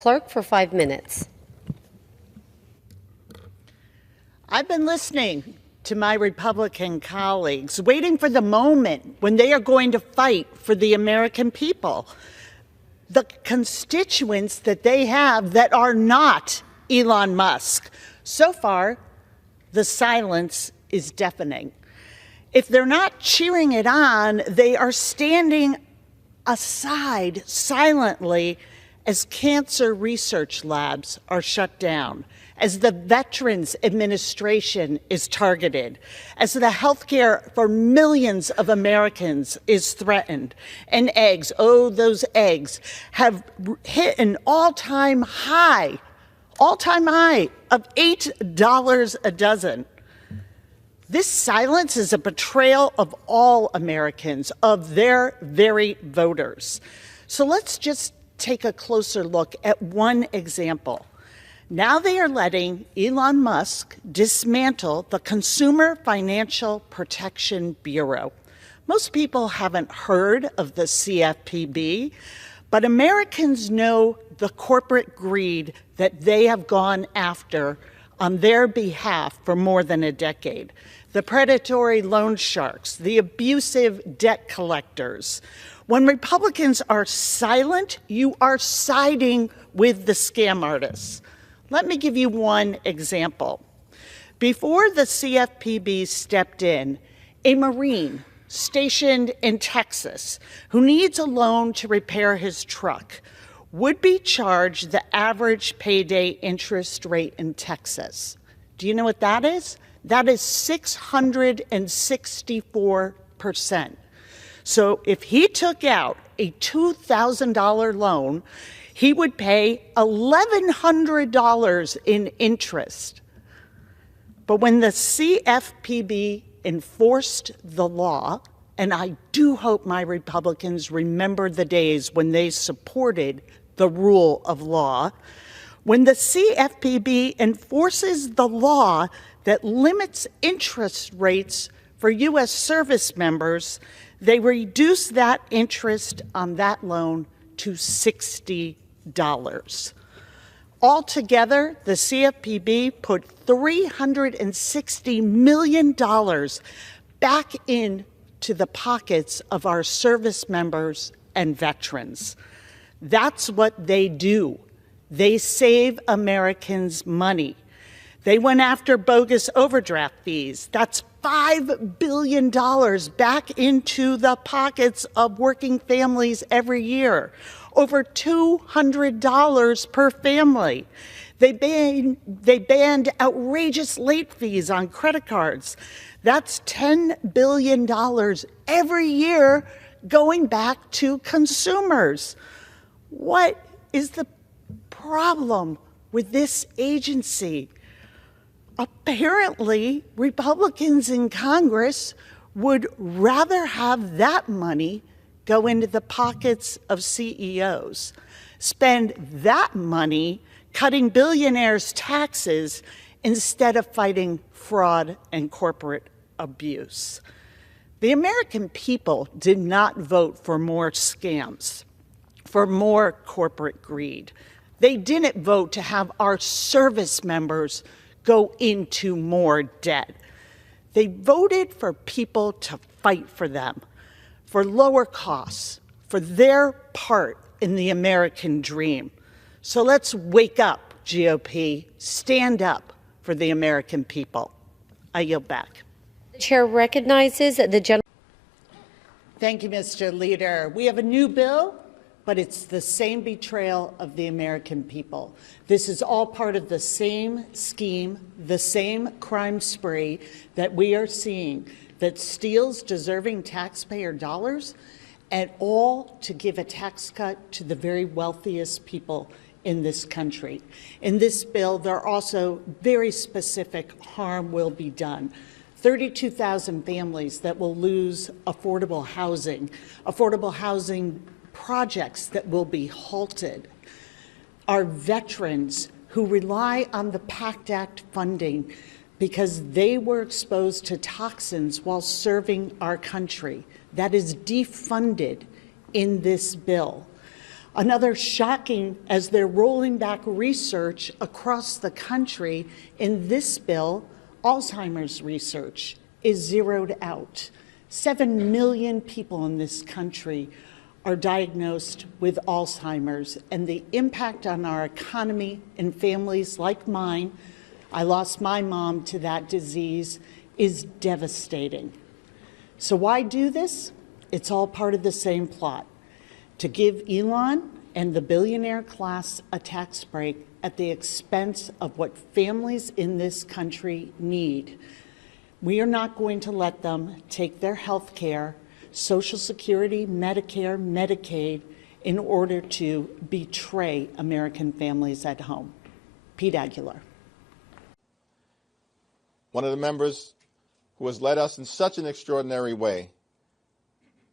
Clark for 5 minutes. I've been listening to my Republican colleagues, waiting for the moment when they are going to fight for the American people, the constituents that they have that are not Elon Musk. So far, the silence is deafening. If they're not cheering it on, they are standing aside silently as cancer research labs are shut down, as the Veterans Administration is targeted, as the health care for millions of Americans is threatened, and eggs, oh, those eggs, have hit an all-time high of $8 a dozen. This silence is a betrayal of all Americans, of their very voters. So let's just take a closer look at one example. Now they are letting Elon Musk dismantle the Consumer Financial Protection Bureau. Most people haven't heard of the CFPB, but Americans know the corporate greed that they have gone after on their behalf for more than a decade. The predatory loan sharks, the abusive debt collectors. When Republicans are silent, you are siding with the scam artists. Let me give you one example. Before the CFPB stepped in, a Marine stationed in Texas who needs a loan to repair his truck would be charged the average payday interest rate in Texas. Do you know what that is? That is 664%. So if he took out a $2,000 loan, he would pay $1,100 in interest. But when the CFPB enforced the law, and I do hope my Republicans remember the days when they supported the rule of law, when the CFPB enforces the law that limits interest rates for U.S. service members, they reduce that interest on that loan to $60. Altogether, the CFPB put $360 million back into the pockets of our service members and veterans. That's what they do. They save Americans money. They went after bogus overdraft fees. That's $5 billion back into the pockets of working families every year. Over $200 per family. They banned outrageous late fees on credit cards. That's $10 billion every year going back to consumers. What is the problem with this agency? Apparently, Republicans in Congress would rather have that money go into the pockets of CEOs, spend that money cutting billionaires' taxes instead of fighting fraud and corporate abuse. The American people did not vote for more scams, for more corporate greed. They didn't vote to have our service members go into more debt. They voted for people to fight for them, for lower costs, for their part in the American dream. So let's wake up, GOP. Stand up for the American people. I yield back. The chair recognizes the gentleman. Thank you, Mr. Leader. We have a new bill, but it's the same betrayal of the American people. This is all part of the same scheme, the same crime spree that we are seeing that steals deserving taxpayer dollars, and all to give a tax cut to the very wealthiest people in this country. In this bill, there are also very specific harm will be done. 32,000 families that will lose affordable housing projects that will be halted. Our veterans who rely on the PACT Act funding because they were exposed to toxins while serving our country. That is defunded in this bill. Another shocking, as they're rolling back research across the country, in this bill, Alzheimer's research is zeroed out. 7 million people in this country are diagnosed with Alzheimer's, and the impact on our economy and families like mine, I lost my mom to that disease, is devastating. So why do this? It's all part of the same plot: to give Elon and the billionaire class a tax break at the expense of what families in this country need. We are not going to let them take their health care, Social Security, Medicare, Medicaid, in order to betray American families at home. Pete Aguilar. One of the members who has led us in such an extraordinary way,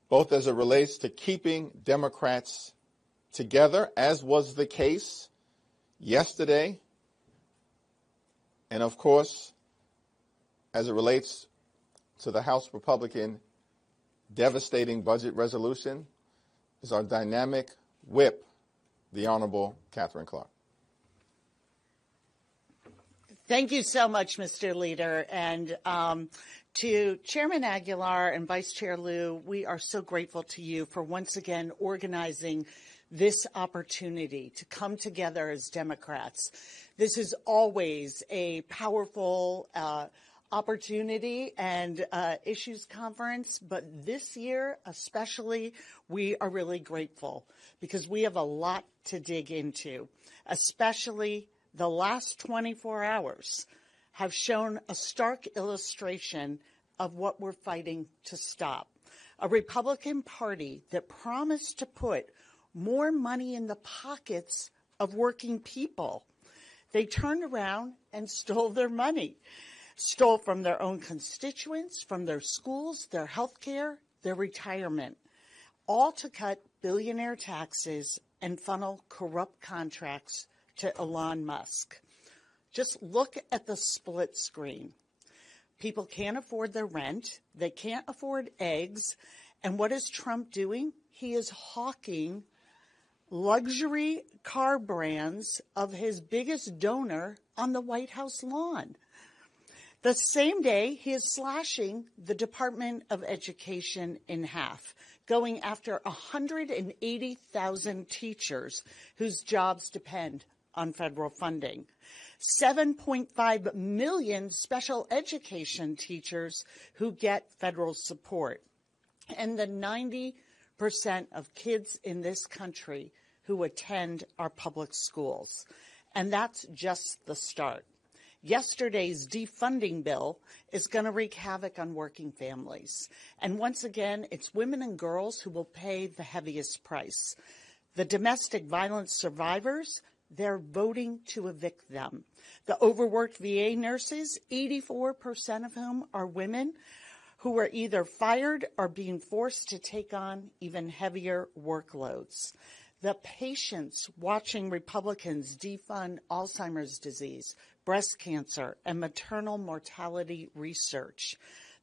both as it relates to keeping Democrats together, as was the case yesterday, and of course, as it relates to the House Republican devastating budget resolution, is our dynamic whip, the Honorable Katherine Clark. Thank you so much, Mr. Leader. And to Chairman Aguilar and Vice Chair Liu, we are so grateful to you for once again organizing this opportunity to come together as Democrats. This is always a powerful opportunity and issues conference, but this year especially, we are really grateful because we have a lot to dig into, especially the last 24 hours have shown a stark illustration of what we're fighting to stop. A Republican Party that promised to put more money in the pockets of working people. They turned around and stole their money, stole from their own constituents, from their schools, their health care, their retirement, all to cut billionaire taxes and funnel corrupt contracts to Elon Musk. Just look at the split screen. People can't afford their rent. They can't afford eggs. And what is Trump doing? He is hawking luxury car brands of his biggest donor on the White House lawn. The same day, he is slashing the Department of Education in half, going after 180,000 teachers whose jobs depend on federal funding. 7.5 million special education teachers who get federal support. And the 90% of kids in this country who attend our public schools. And that's just the start. Yesterday's defunding bill is going to wreak havoc on working families. And once again, it's women and girls who will pay the heaviest price. The domestic violence survivors, they're voting to evict them. The overworked VA nurses, 84% of whom are women, who are either fired or being forced to take on even heavier workloads. The patients watching Republicans defund Alzheimer's disease, breast cancer, and maternal mortality research.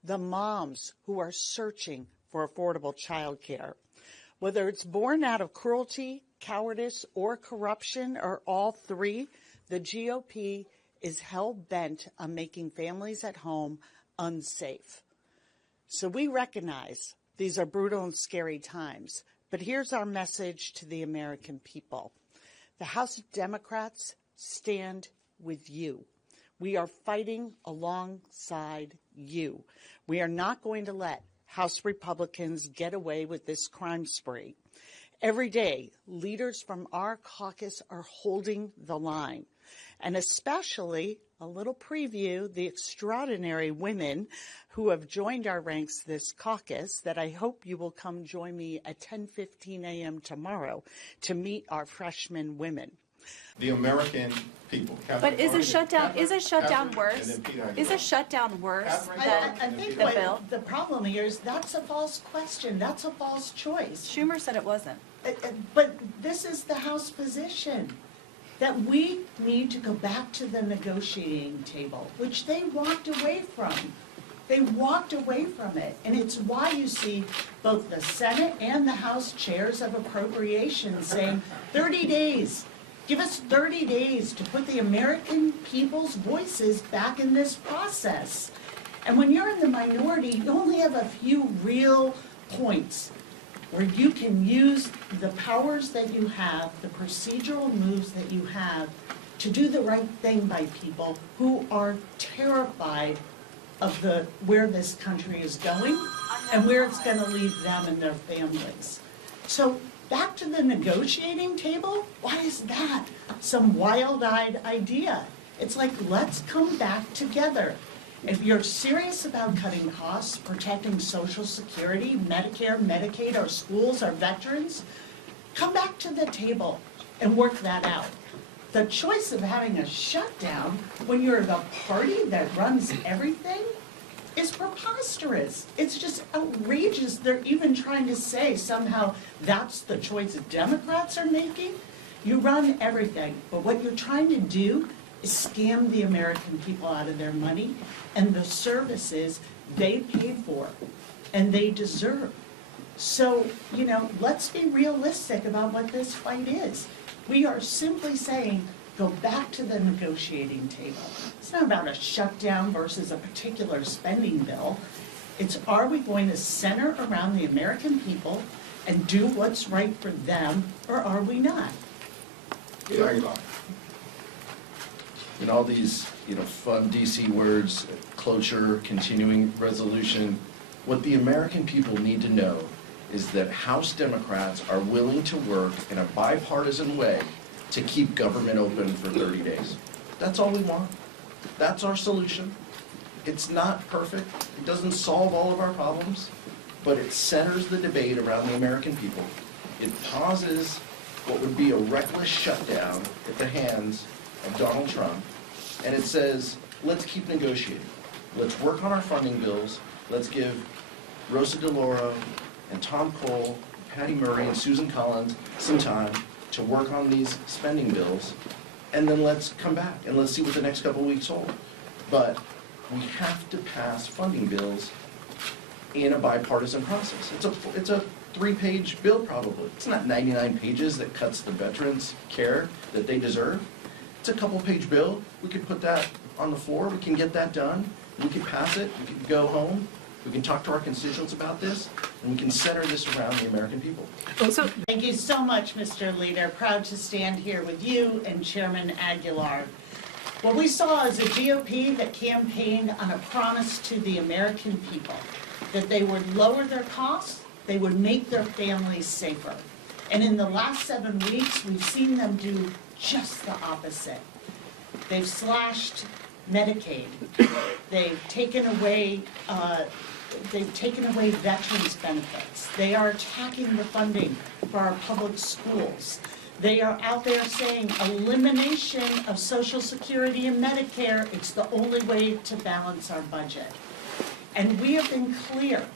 The moms who are searching for affordable child care. Whether it's born out of cruelty, cowardice, or corruption, or all three, the GOP is hell-bent on making families at home unsafe. So we recognize these are brutal and scary times, but here's our message to the American people. The House Democrats stand with you. We are fighting alongside you. We are not going to let House Republicans get away with this crime spree. Every day, leaders from our caucus are holding the line, and especially, a little preview, the extraordinary women who have joined our ranks this caucus that I hope you will come join me at 10:15 a.m. tomorrow to meet our freshman women. The American people. But is a shutdown worse? Is a shutdown worse I than think the bill? the problem here is that's a false question. That's a false choice. Schumer said it wasn't. But this is the House position, that we need to go back to the negotiating table, which they walked away from. They walked away from it, and it's why you see both the Senate and the House chairs of appropriations saying 30 days. Give us 30 days to put the American people's voices back in this process. And when you're in the minority, you only have a few real points where you can use the powers that you have, the procedural moves that you have, to do the right thing by people who are terrified of where this country is going and where it's going to leave them and their families. So back to the negotiating table, why is that some wild-eyed idea? It's like, let's come back together. If you're serious about cutting costs, protecting Social Security, Medicare, Medicaid, our schools, our veterans, come back to the table and work that out. The choice of having a shutdown when you're the party that runs everything is preposterous. It's just outrageous. They're even trying to say somehow that's the choice Democrats are making. You run everything, but what you're trying to do is scam the American people out of their money and the services they pay for and they deserve. So, let's be realistic about what this fight is. We are simply saying, go back to the negotiating table. It's not about a shutdown versus a particular spending bill. It's, are we going to center around the American people and do what's right for them, or are we not? And all these, fun DC words, cloture, continuing resolution, what the American people need to know is that House Democrats are willing to work in a bipartisan way to keep government open for 30 days. That's all we want. That's our solution. It's not perfect. It doesn't solve all of our problems, but it centers the debate around the American people. It pauses what would be a reckless shutdown at the hands of Donald Trump, and it says, let's keep negotiating. Let's work on our funding bills. Let's give Rosa DeLauro and Tom Cole, Patty Murray, and Susan Collins some time to work on these spending bills, and then let's come back and let's see what the next couple of weeks hold. But we have to pass funding bills in a bipartisan process. It's a 3-page bill probably. It's not 99 pages that cuts the veterans' care that they deserve. It's a couple-page bill. We could put that on the floor. We can get that done. We can pass it. We can go home. We can talk to our constituents about this, and we can center this around the American people. Thank you so much, Mr. Leader. Proud to stand here with you and Chairman Aguilar. What we saw is a GOP that campaigned on a promise to the American people that they would lower their costs, they would make their families safer. And in the last 7 weeks, we've seen them do just the opposite. They've slashed Medicaid. They've taken away veterans' benefits. They are attacking the funding for our public schools. They are out there saying elimination of Social Security and Medicare, it's the only way to balance our budget. And we have been clear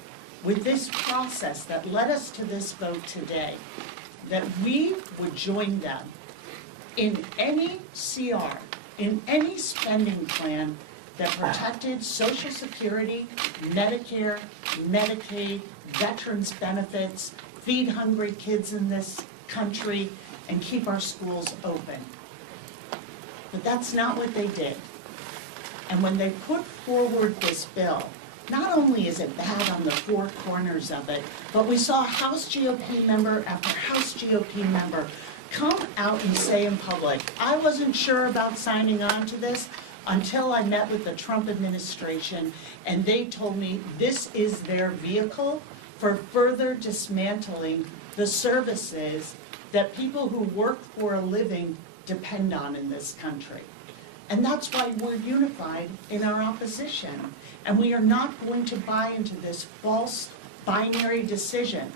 with this process that led us to this vote today that we would join them in any CR, in any spending plan that protected Social Security, Medicare, Medicaid, veterans benefits, feed hungry kids in this country, and keep our schools open. But that's not what they did. And when they put forward this bill, not only is it bad on the four corners of it, but we saw House GOP member after House GOP member come out and say in public, I wasn't sure about signing on to this until I met with the Trump administration, and they told me this is their vehicle for further dismantling the services that people who work for a living depend on in this country. And that's why we're unified in our opposition. And we are not going to buy into this false binary decision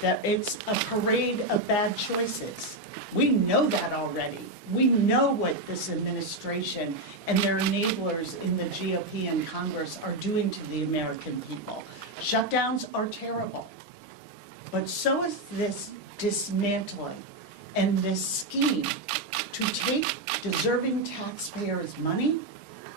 that it's a parade of bad choices. We know that already. We know what this administration and their enablers in the GOP and Congress are doing to the American people. Shutdowns are terrible. But so is this dismantling and this scheme to take deserving taxpayers' money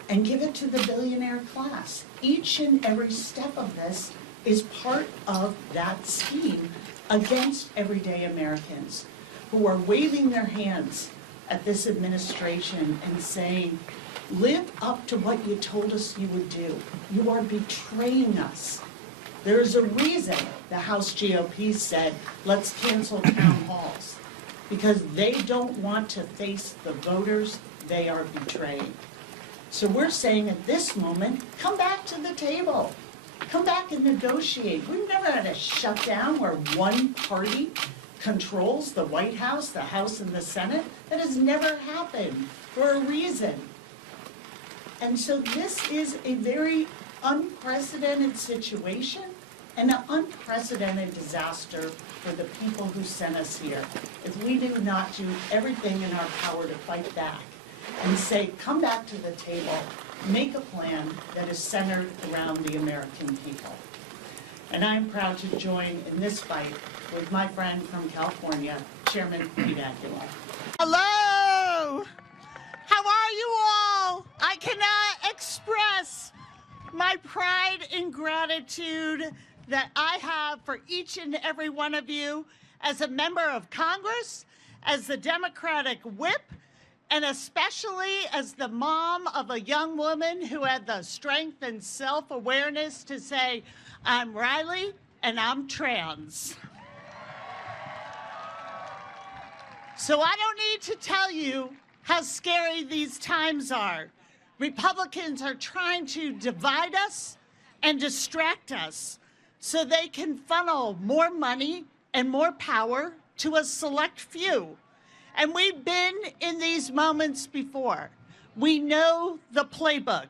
and give it to the billionaire class. Each and every step of this is part of that scheme against everyday Americans who are waving their hands at this administration and saying, live up to what you told us you would do. You are betraying us. There's a reason the House GOP said, let's cancel town halls, because they don't want to face the voters they are betraying. So we're saying at this moment, come back to the table. Come back and negotiate. We've never had a shutdown where one party controls the White House, the House, and the Senate. That has never happened for a reason. And so this is a very unprecedented situation and an unprecedented disaster for the people who sent us here. If we do not do everything in our power to fight back and say, come back to the table, make a plan that is centered around the American people. And I'm proud to join in this fight with my friend from California, Chairman Pete Aguilar. Hello! How are you all? I cannot express my pride and gratitude that I have for each and every one of you as a member of Congress, as the Democratic whip, and especially as the mom of a young woman who had the strength and self-awareness to say, I'm Riley and I'm trans. So I don't need to tell you how scary these times are. Republicans are trying to divide us and distract us so they can funnel more money and more power to a select few. And we've been in these moments before. We know the playbook,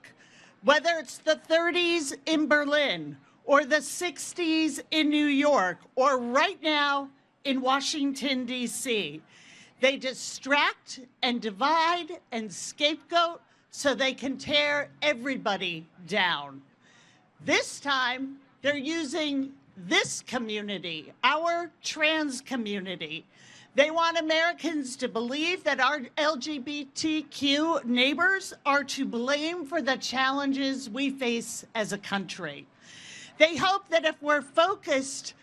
whether it's the 30s in Berlin or the 60s in New York or right now in Washington, D.C. They distract and divide and scapegoat so they can tear everybody down. This time, they're using this community, our trans community. They want Americans to believe that our LGBTQ neighbors are to blame for the challenges we face as a country. They hope that if we're focused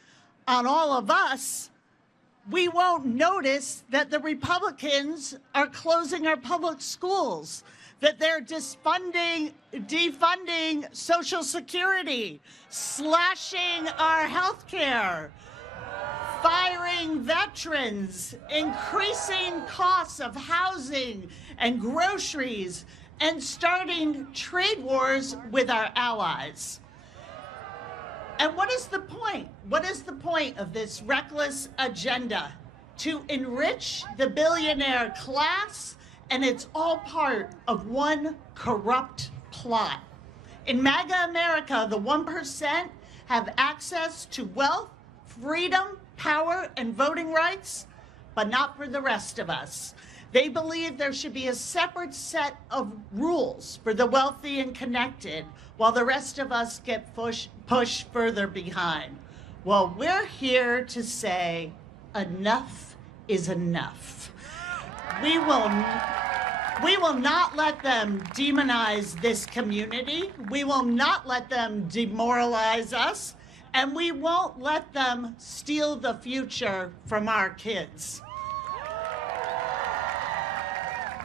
on all of us, we won't notice that the Republicans are closing our public schools, that they're defunding Social Security, slashing our health care, firing veterans, increasing costs of housing and groceries, and starting trade wars with our allies. And what is the point? What is the point of this reckless agenda? To enrich the billionaire class, and it's all part of one corrupt plot. In MAGA America, the 1% have access to wealth, freedom, power, and voting rights, but not for the rest of us. They believe there should be a separate set of rules for the wealthy and connected, while the rest of us get pushed further behind. Well, we're here to say enough is enough. We will not let them demonize this community. We will not let them demoralize us. And we won't let them steal the future from our kids.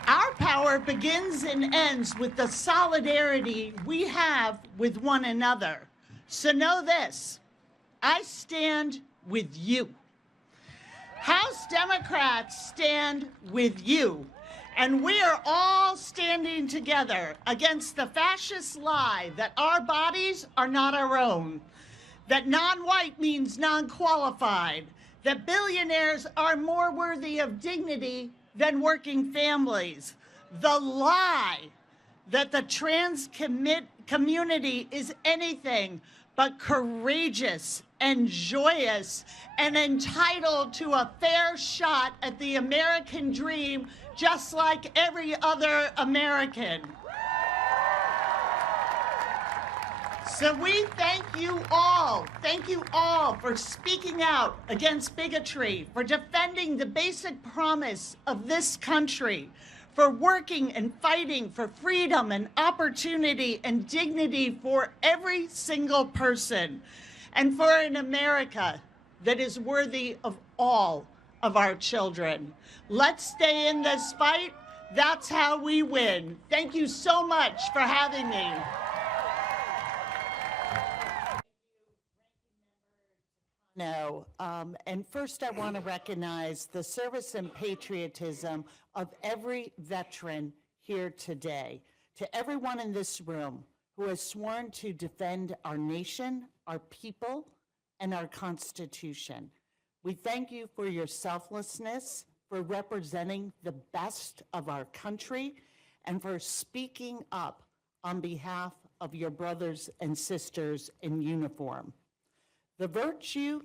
Our power begins and ends with the solidarity we have with one another. So know this, I stand with you. House Democrats stand with you. And we are all standing together against the fascist lie that our bodies are not our own, that non-white means non-qualified, that billionaires are more worthy of dignity than working families. The lie that the trans community is anything but courageous and joyous and entitled to a fair shot at the American dream, just like every other American. So we thank you all for speaking out against bigotry, for defending the basic promise of this country, for working and fighting for freedom and opportunity and dignity for every single person, and for an America that is worthy of all of our children. Let's stay in this fight. That's how we win. Thank you so much for having me. No, and first I want to recognize the service and patriotism of every veteran here today. To everyone in this room who has sworn to defend our nation, our people, and our Constitution. We thank you for your selflessness, for representing the best of our country, and for speaking up on behalf of your brothers and sisters in uniform. The virtue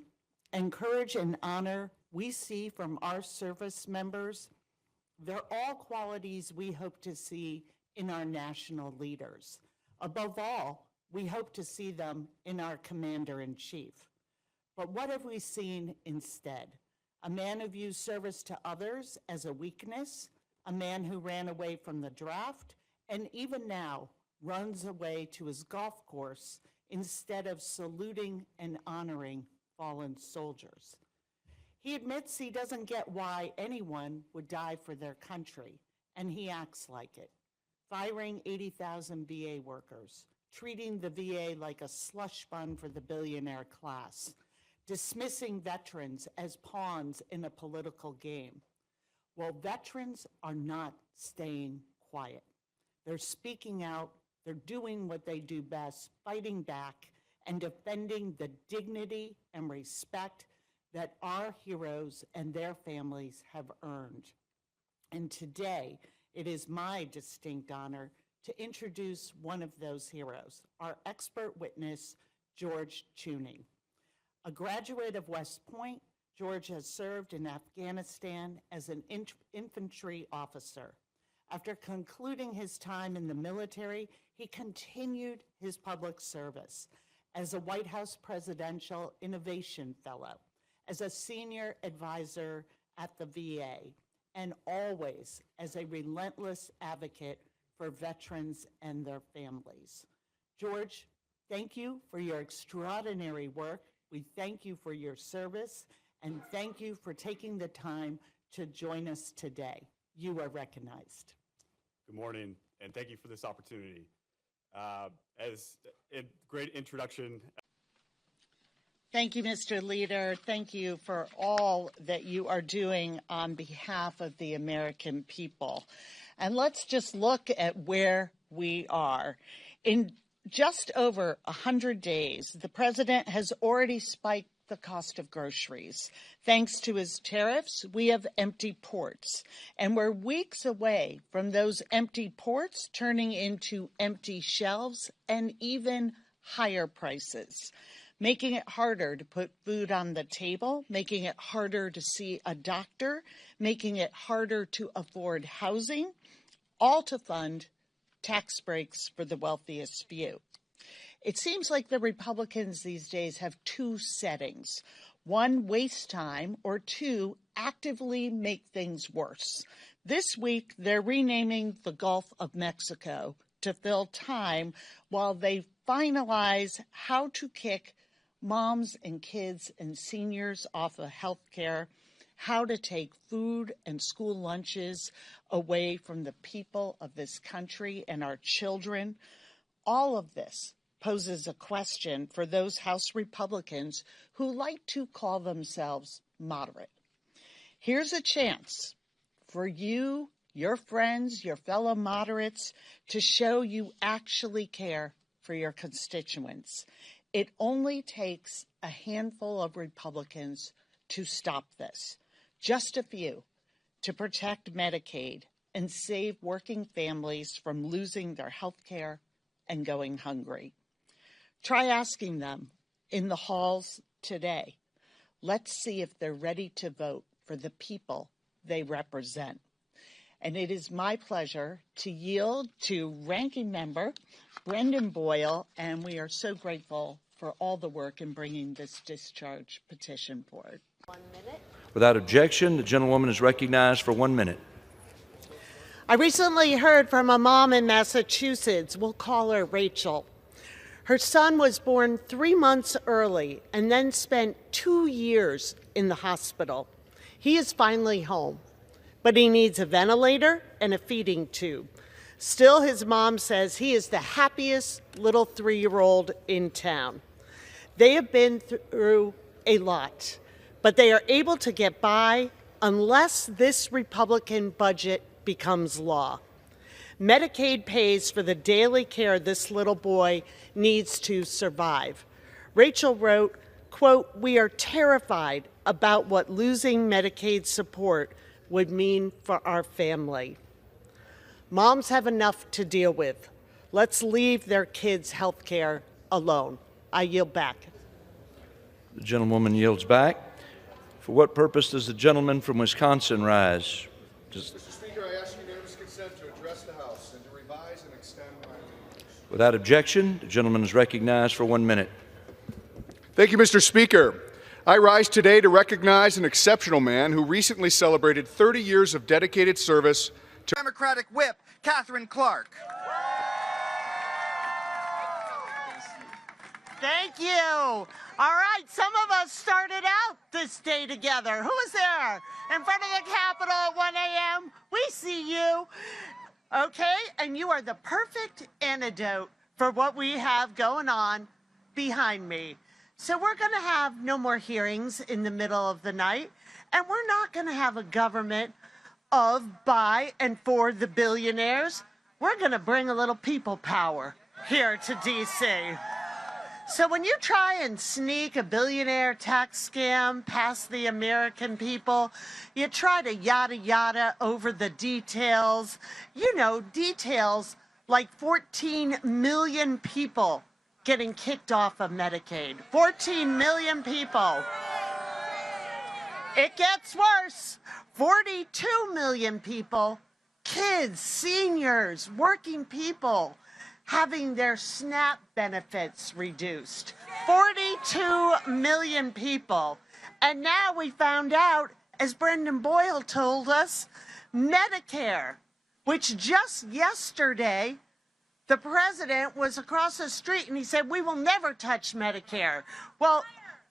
and courage and honor we see from our service members, they're all qualities we hope to see in our national leaders. Above all, we hope to see them in our commander-in-chief. But what have we seen instead? A man who views service to others as a weakness, a man who ran away from the draft, and even now runs away to his golf course instead of saluting and honoring fallen soldiers. He admits he doesn't get why anyone would die for their country, and he acts like it, firing 80,000 VA workers, treating the VA like a slush fund for the billionaire class, dismissing veterans as pawns in a political game. Well, veterans are not staying quiet. They're speaking out, they're doing what they do best, fighting back and defending the dignity and respect that our heroes and their families have earned. And today, it is my distinct honor to introduce one of those heroes, our expert witness, George Chewning. A graduate of West Point, George has served in Afghanistan as an infantry officer. After concluding his time in the military, he continued his public service as a White House Presidential Innovation Fellow, as a senior advisor at the VA, and always as a relentless advocate for veterans and their families. George, thank you for your extraordinary work. We thank you for your service, and thank you for taking the time to join us today. You are recognized. Good morning, and thank you for this opportunity. As a great introduction. Thank you, Mr. Leader. Thank you for all that you are doing on behalf of the American people. And let's just look at where we are. In just over 100 days, the president has already spiked the cost of groceries. Thanks to his tariffs, we have empty ports, and we're weeks away from those empty ports turning into empty shelves and even higher prices, making it harder to put food on the table, making it harder to see a doctor, making it harder to afford housing, all to fund tax breaks for the wealthiest few. It seems like the Republicans these days have two settings. One, waste time, or two, actively make things worse. This week, they're renaming the Gulf of Mexico to fill time while they finalize how to kick moms and kids and seniors off of health care, how to take food and school lunches away from the people of this country and our children. All of this poses a question for those House Republicans who like to call themselves moderate. Here's a chance for you, your friends, your fellow moderates, to show you actually care for your constituents. It only takes a handful of Republicans to stop this, just a few, to protect Medicaid and save working families from losing their health care and going hungry. Try asking them in the halls today. Let's see if they're ready to vote for the people they represent. And it is my pleasure to yield to Ranking Member Brendan Boyle, and we are so grateful for all the work in bringing this discharge petition forward. 1 minute. Without objection, the gentlewoman is recognized for 1 minute. I recently heard from a mom in Massachusetts. We'll call her Rachel. Her son was born 3 months early and then spent 2 years in the hospital. He is finally home, but he needs a ventilator and a feeding tube. Still, his mom says he is the happiest little 3-year-old in town. They have been through a lot, but they are able to get by unless this Republican budget becomes law. Medicaid pays for the daily care this little boy needs to survive. Rachel wrote, quote, "We are terrified about what losing Medicaid support would mean for our family." Moms have enough to deal with. Let's leave their kids' health care alone. I yield back. The gentlewoman yields back. For what purpose does the gentleman from Wisconsin rise? Mr. Speaker, I ask unanimous consent to address the House and to revise and extend my remarks. Without objection, the gentleman is recognized for 1 minute. Thank you, Mr. Speaker. I rise today to recognize an exceptional man who recently celebrated 30 years of dedicated service to Democratic whip, Katherine Clark. Thank you. All right, some of us started out this day together. Who was there? In front of the Capitol at 1 a.m.? We see you. Okay, and you are the perfect antidote for what we have going on behind me. So we're going to have no more hearings in the middle of the night, and we're not going to have a government of, by, and for the billionaires. We're going to bring a little people power here to D.C. So when you try and sneak a billionaire tax scam past the American people, you try to yada yada over the details. You know, details like 14 million people getting kicked off of Medicaid. 14 million people. It gets worse. 42 million people, kids, seniors, working people, having their SNAP benefits reduced. 42 million people. And now we found out, as Brendan Boyle told us, Medicare, which just yesterday, the president was across the street and he said, we will never touch Medicare. Well,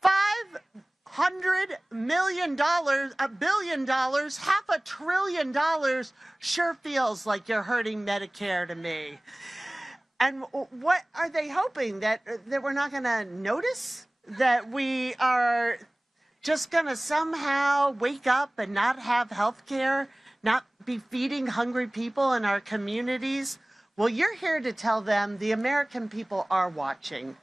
$500 million, $1 billion, $500 billion sure feels like you're hurting Medicare to me. And what are they hoping? That we're not going to notice? That we are just going to somehow wake up and not have health care, not be feeding hungry people in our communities? Well, you're here to tell them the American people are watching.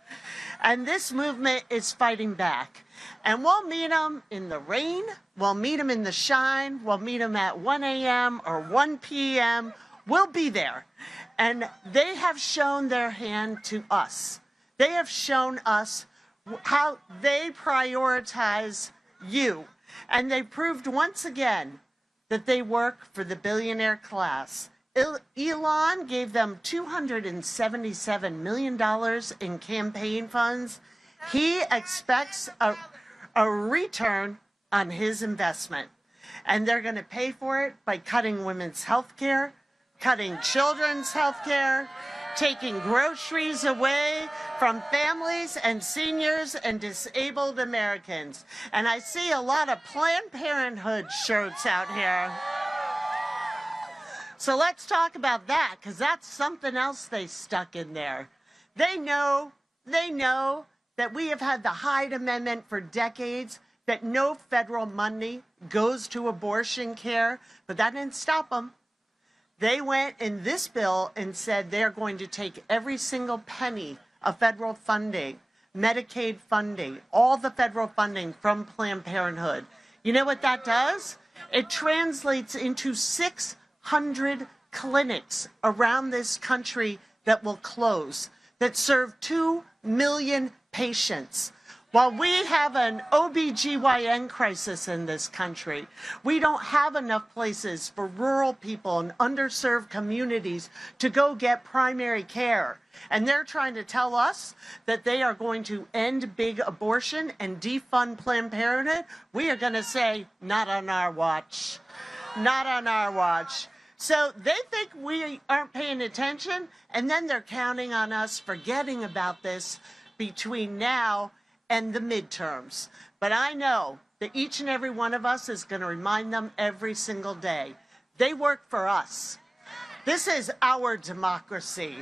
And this movement is fighting back. And we'll meet them in the rain, we'll meet them in the shine, we'll meet them at 1 a.m. or 1 p.m. We'll be there. And they have shown their hand to us. They have shown us how they prioritize you. And they proved once again that they work for the billionaire class. Elon gave them $277 million in campaign funds. He expects a return on his investment. And they're going to pay for it by cutting women's health care, cutting children's health care, taking groceries away from families and seniors and disabled Americans. And I see a lot of Planned Parenthood shirts out here. So let's talk about that, because that's something else they stuck in there. They know that we have had the Hyde Amendment for decades, that no federal money goes to abortion care, but that didn't stop them. They went in this bill and said they're going to take every single penny of federal funding, Medicaid funding, all the federal funding from Planned Parenthood. You know what that does? It translates into 600 clinics around this country that will close, that serve 2 million patients. While we have an OBGYN crisis in this country, we don't have enough places for rural people and underserved communities to go get primary care. And they're trying to tell us that they are going to end big abortion and defund Planned Parenthood. We are going to say, not on our watch. Not on our watch. So they think we aren't paying attention, and then they're counting on us forgetting about this between now and the midterms. But I know that each and every one of us is going to remind them every single day. They work for us. This is our democracy.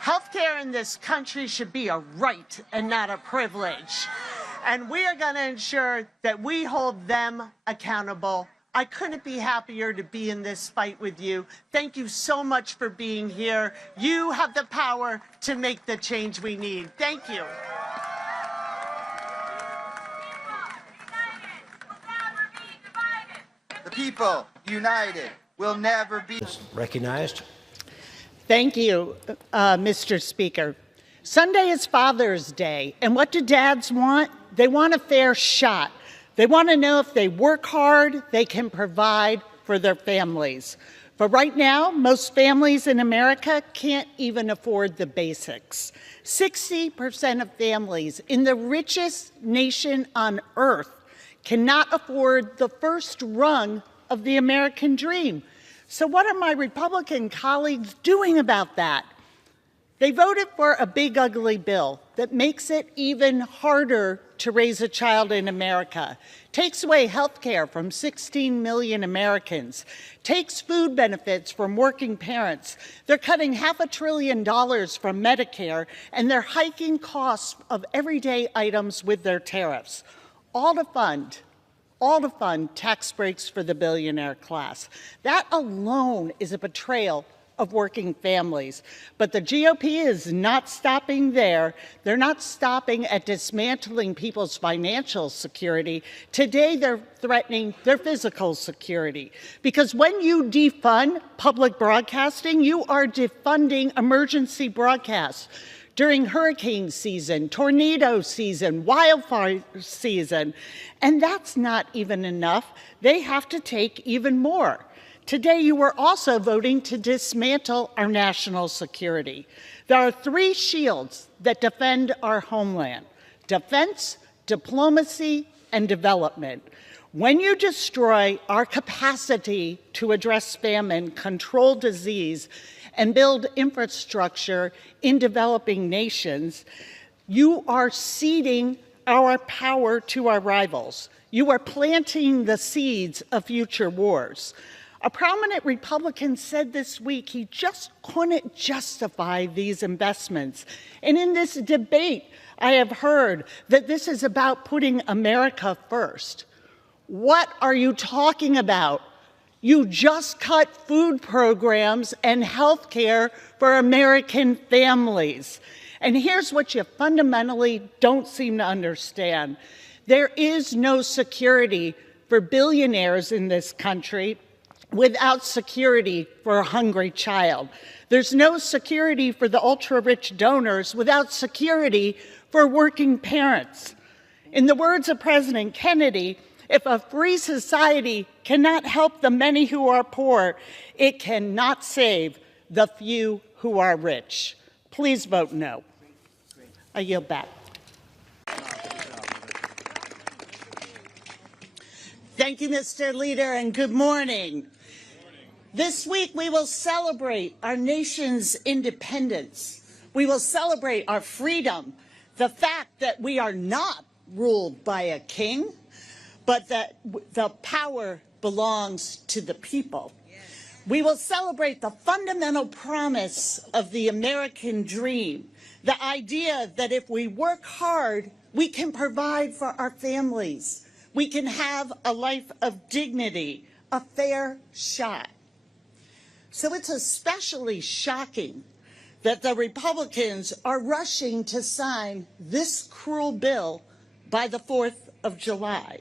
Healthcare in this country should be a right and not a privilege. And we are going to ensure that we hold them accountable. I couldn't be happier to be in this fight with you. Thank you so much for being here. You have the power to make the change we need. Thank you. The people united will never be recognized. Thank you, Mr. Speaker. Sunday is Father's Day, and what do dads want? They want a fair shot. They want to know if they work hard, they can provide for their families. But right now, most families in America can't even afford the basics. 60% of families in the richest nation on earth cannot afford the first rung of the American dream. So what are my Republican colleagues doing about that? They voted for a big, ugly bill that makes it even harder to raise a child in America, takes away health care from 16 million Americans, takes food benefits from working parents. They're cutting $500 billion from Medicare, and they're hiking costs of everyday items with their tariffs, all to fund tax breaks for the billionaire class. That alone is a betrayal of working families. But the GOP is not stopping there. They're not stopping at dismantling people's financial security. Today, they're threatening their physical security. Because when you defund public broadcasting, you are defunding emergency broadcasts. During hurricane season, tornado season, wildfire season. And that's not even enough. They have to take even more. Today, you are also voting to dismantle our national security. There are 3 shields that defend our homeland: defense, diplomacy, and development. When you destroy our capacity to address famine, control disease, and build infrastructure in developing nations, you are ceding our power to our rivals. You are planting the seeds of future wars. A prominent Republican said this week he just couldn't justify these investments. And in this debate, I have heard that this is about putting America first. What are you talking about? You just cut food programs and health care for American families. And here's what you fundamentally don't seem to understand. There is no security for billionaires in this country without security for a hungry child. There's no security for the ultra-rich donors without security for working parents. In the words of President Kennedy, if a free society cannot help the many who are poor, it cannot save the few who are rich. Please vote no. I yield back. Thank you, Mr. Leader, and good morning. This week, we will celebrate our nation's independence. We will celebrate our freedom, the fact that we are not ruled by a king, but that the power belongs to the people. We will celebrate the fundamental promise of the American dream, the idea that if we work hard, we can provide for our families. We can have a life of dignity, a fair shot. So it's especially shocking that the Republicans are rushing to sign this cruel bill by the 4th of July.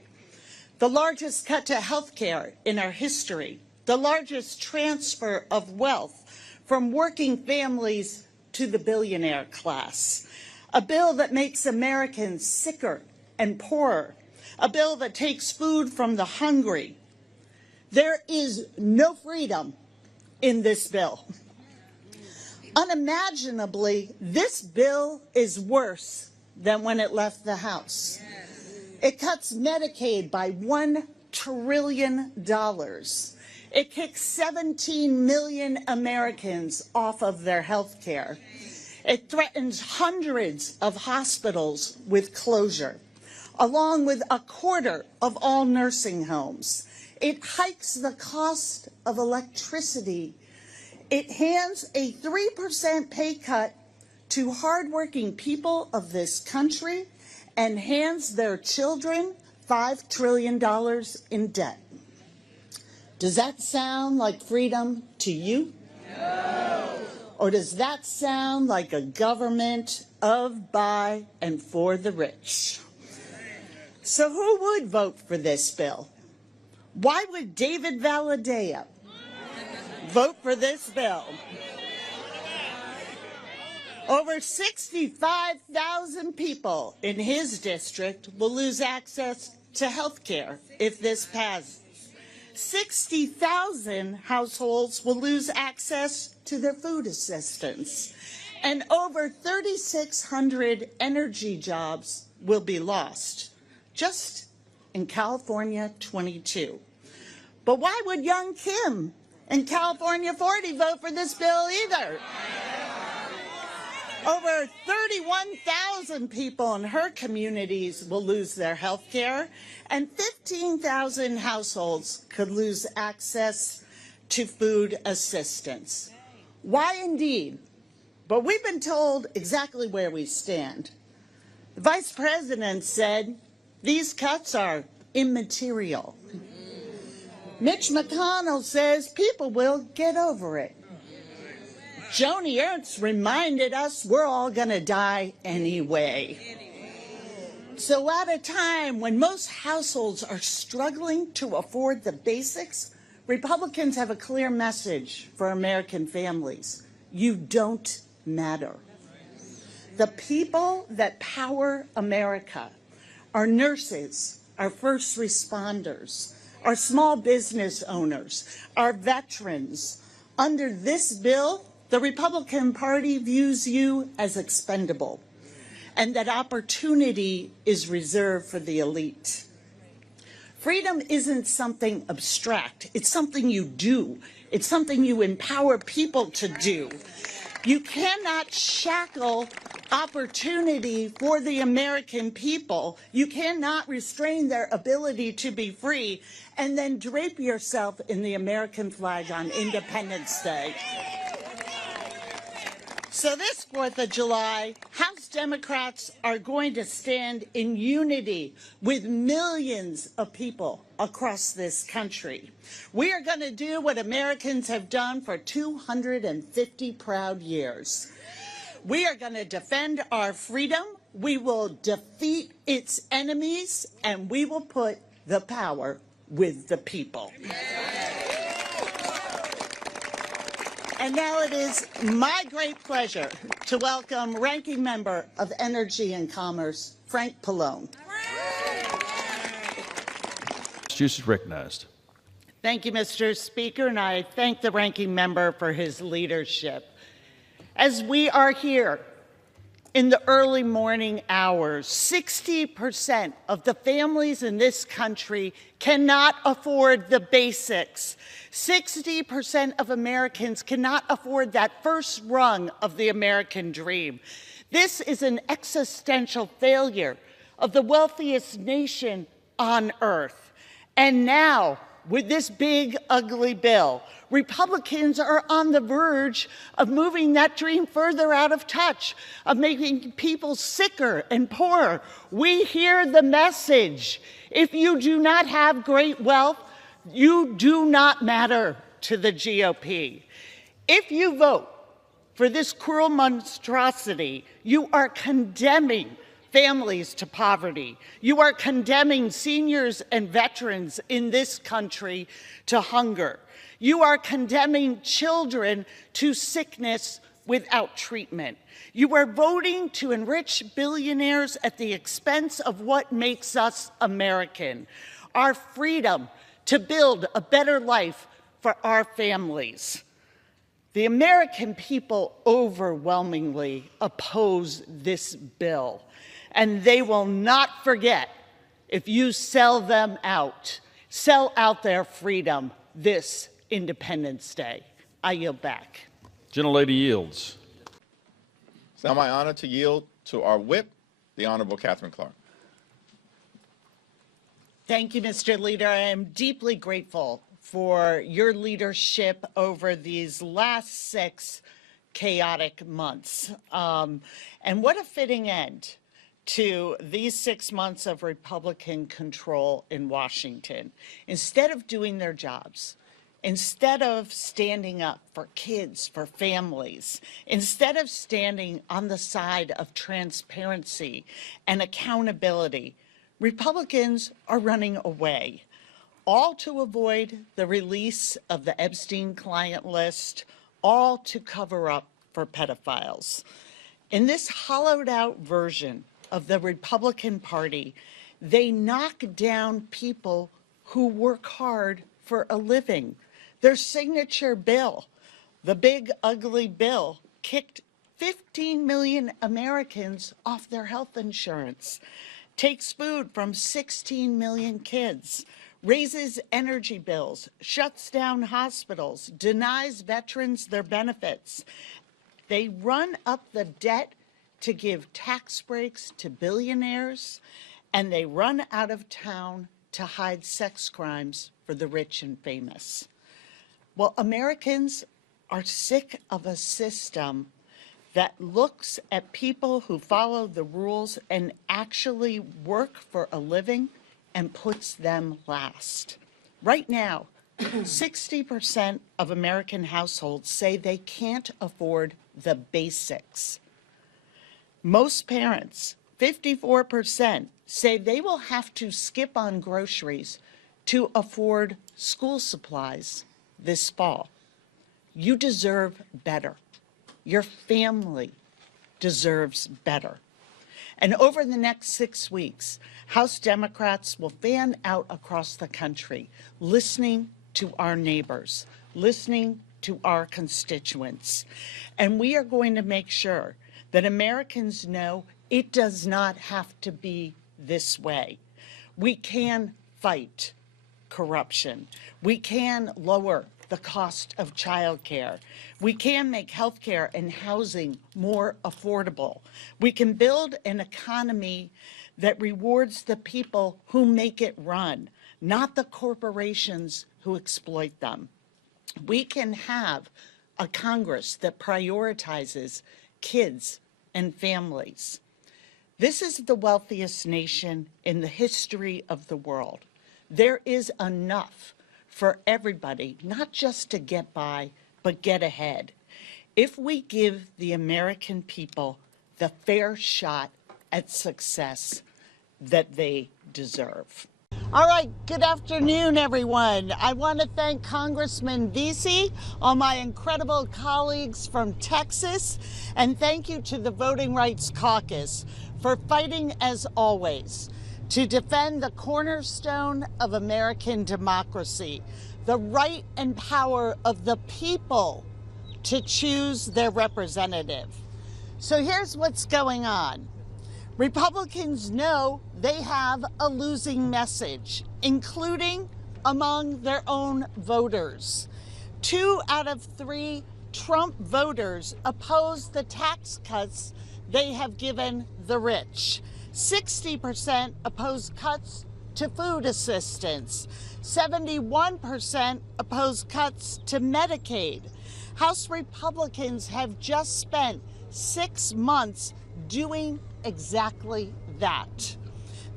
The largest cut to health care in our history, the largest transfer of wealth from working families to the billionaire class, a bill that makes Americans sicker and poorer, a bill that takes food from the hungry. There is no freedom in this bill. Unimaginably, this bill is worse than when it left the House. It cuts Medicaid by $1 trillion. It kicks 17 million Americans off of their health care. It threatens hundreds of hospitals with closure, along with a quarter of all nursing homes. It hikes the cost of electricity. It hands a 3% pay cut to hardworking people of this country and hands their children $5 trillion in debt. Does that sound like freedom to you? No. Or does that sound like a government of, by, and for the rich? So who would vote for this bill? Why would David Valadea vote for this bill? Over 65,000 people in his district will lose access to health care if this passes. 60,000 households will lose access to their food assistance. And over 3,600 energy jobs will be lost, just in California 22. But why would young Kim in California 40 vote for this bill either? Over 31,000 people in her communities will lose their health care, and 15,000 households could lose access to food assistance. Why indeed? But we've been told exactly where we stand. The Vice President said these cuts are immaterial. Mitch McConnell says people will get over it. Joni Ernst reminded us we're all going to die anyway. So at a time when most households are struggling to afford the basics, Republicans have a clear message for American families. You don't matter. The people that power America, our nurses, our first responders, our small business owners, our veterans. Under this bill, the Republican Party views you as expendable, and that opportunity is reserved for the elite. Freedom isn't something abstract. It's something you do. It's something you empower people to do. You cannot shackle opportunity for the American people. You cannot restrain their ability to be free and then drape yourself in the American flag on Independence Day. So this 4th of July, House Democrats are going to stand in unity with millions of people across this country. We are going to do what Americans have done for 250 proud years. We are going to defend our freedom, we will defeat its enemies, and we will put the power with the people. And now it is my great pleasure to welcome Ranking Member of Energy and Commerce, Frank Pallone. Use is recognized. Thank you, Mr. Speaker, and I thank the Ranking Member for his leadership. As we are here in the early morning hours, 60% of the families in this country cannot afford the basics. 60% of Americans cannot afford that first rung of the American dream. This is an existential failure of the wealthiest nation on earth. And now, with this big, ugly bill, Republicans are on the verge of moving that dream further out of touch, of making people sicker and poorer. We hear the message. If you do not have great wealth, you do not matter to the GOP. If you vote for this cruel monstrosity, you are condemning families to poverty. You are condemning seniors and veterans in this country to hunger. You are condemning children to sickness without treatment. You are voting to enrich billionaires at the expense of what makes us American, our freedom to build a better life for our families. The American people overwhelmingly oppose this bill, and they will not forget if you sell out their freedom this Independence Day. I yield back. Gentlelady yields. It's now my honor to yield to our whip, the Honorable Katherine Clark. Thank you, Mr. Leader. I am deeply grateful for your leadership over these last 6 chaotic months. And what a fitting end to these 6 months of Republican control in Washington. Instead of doing their jobs, instead of standing up for kids, for families, instead of standing on the side of transparency and accountability, Republicans are running away, all to avoid the release of the Epstein client list, all to cover up for pedophiles. In this hollowed out version of the Republican Party, they knock down people who work hard for a living. Their signature bill, the big ugly bill, kicked 15 million Americans off their health insurance, takes food from 16 million kids, raises energy bills, shuts down hospitals, denies veterans their benefits. They run up the debt to give tax breaks to billionaires, and they run out of town to hide sex crimes for the rich and famous. Well, Americans are sick of a system that looks at people who follow the rules and actually work for a living and puts them last. Right now, 60% of American households say they can't afford the basics. Most parents, 54%, say they will have to skip on groceries to afford school supplies this fall. You deserve better. Your family deserves better. And over the next 6 weeks, House Democrats will fan out across the country, listening to our neighbors, listening to our constituents. And we are going to make sure that Americans know it does not have to be this way. We can fight corruption. We can lower the cost of childcare. We can make healthcare and housing more affordable. We can build an economy that rewards the people who make it run, not the corporations who exploit them. We can have a Congress that prioritizes kids and families. This is the wealthiest nation in the history of the world. There is enough for everybody, not just to get by, but get ahead. If we give the American people the fair shot at success that they deserve. All right, good afternoon, everyone. I want to thank Congressman Vesey, all my incredible colleagues from Texas, and thank you to the Voting Rights Caucus for fighting as always to defend the cornerstone of American democracy, the right and power of the people to choose their representative. So here's what's going on. Republicans know they have a losing message, including among their own voters. 2 out of 3 Trump voters oppose the tax cuts they have given the rich. 60% oppose cuts to food assistance. 71% oppose cuts to Medicaid. House Republicans have just spent 6 months doing exactly that.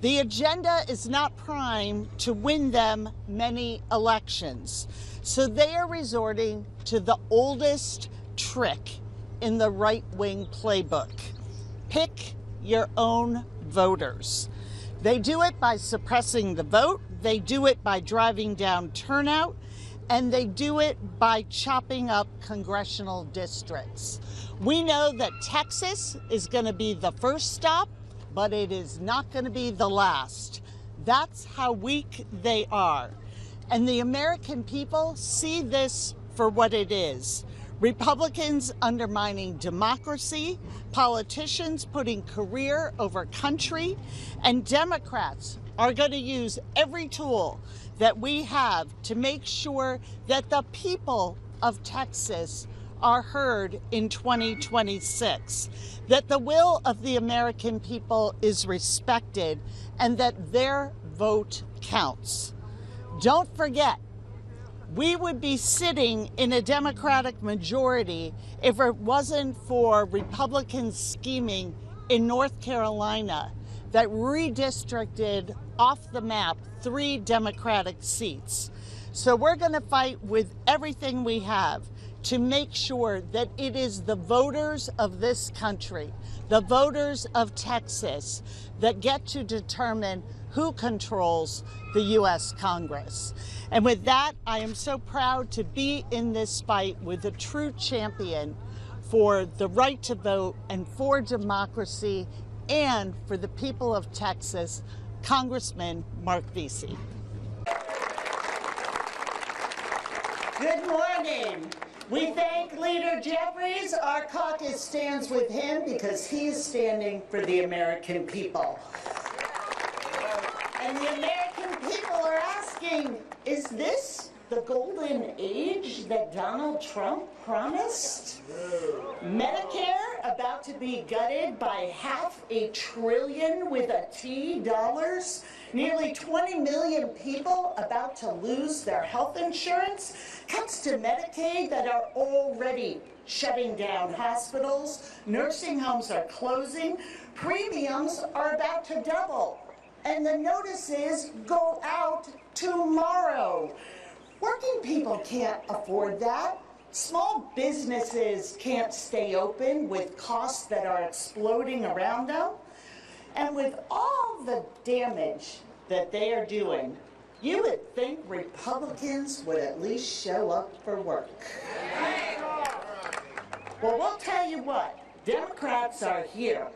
The agenda is not primed to win them many elections, so they are resorting to the oldest trick in the right-wing playbook. Pick your own voters. They do it by suppressing the vote, they do it by driving down turnout, and they do it by chopping up congressional districts. We know that Texas is going to be the first stop, but it is not going to be the last. That's how weak they are. And the American people see this for what it is. Republicans undermining democracy, politicians putting career over country, and Democrats are going to use every tool that we have to make sure that the people of Texas are heard in 2026, that the will of the American people is respected, and that their vote counts. Don't forget, we would be sitting in a Democratic majority if it wasn't for Republicans scheming in North Carolina that redistricted off the map 3 Democratic seats. So we're going to fight with everything we have to make sure that it is the voters of this country, the voters of Texas, that get to determine who controls the U.S. Congress. And with that, I am so proud to be in this fight with a true champion for the right to vote and for democracy and for the people of Texas, Congressman Mark Vesey. Good morning. We thank Leader Jeffries. Our caucus stands with him because he is standing for the American people. And the American people are asking, is this the golden age that Donald Trump promised? Medicare about to be gutted by $500 billion with a T dollars? Nearly 20 million people about to lose their health insurance? Cuts to Medicaid that are already shutting down hospitals. Nursing homes are closing. Premiums are about to double. And the notice is, go out tomorrow. Working people can't afford that. Small businesses can't stay open with costs that are exploding around them. And with all the damage that they are doing, you would think Republicans would at least show up for work. Well, we'll tell you what, Democrats are here.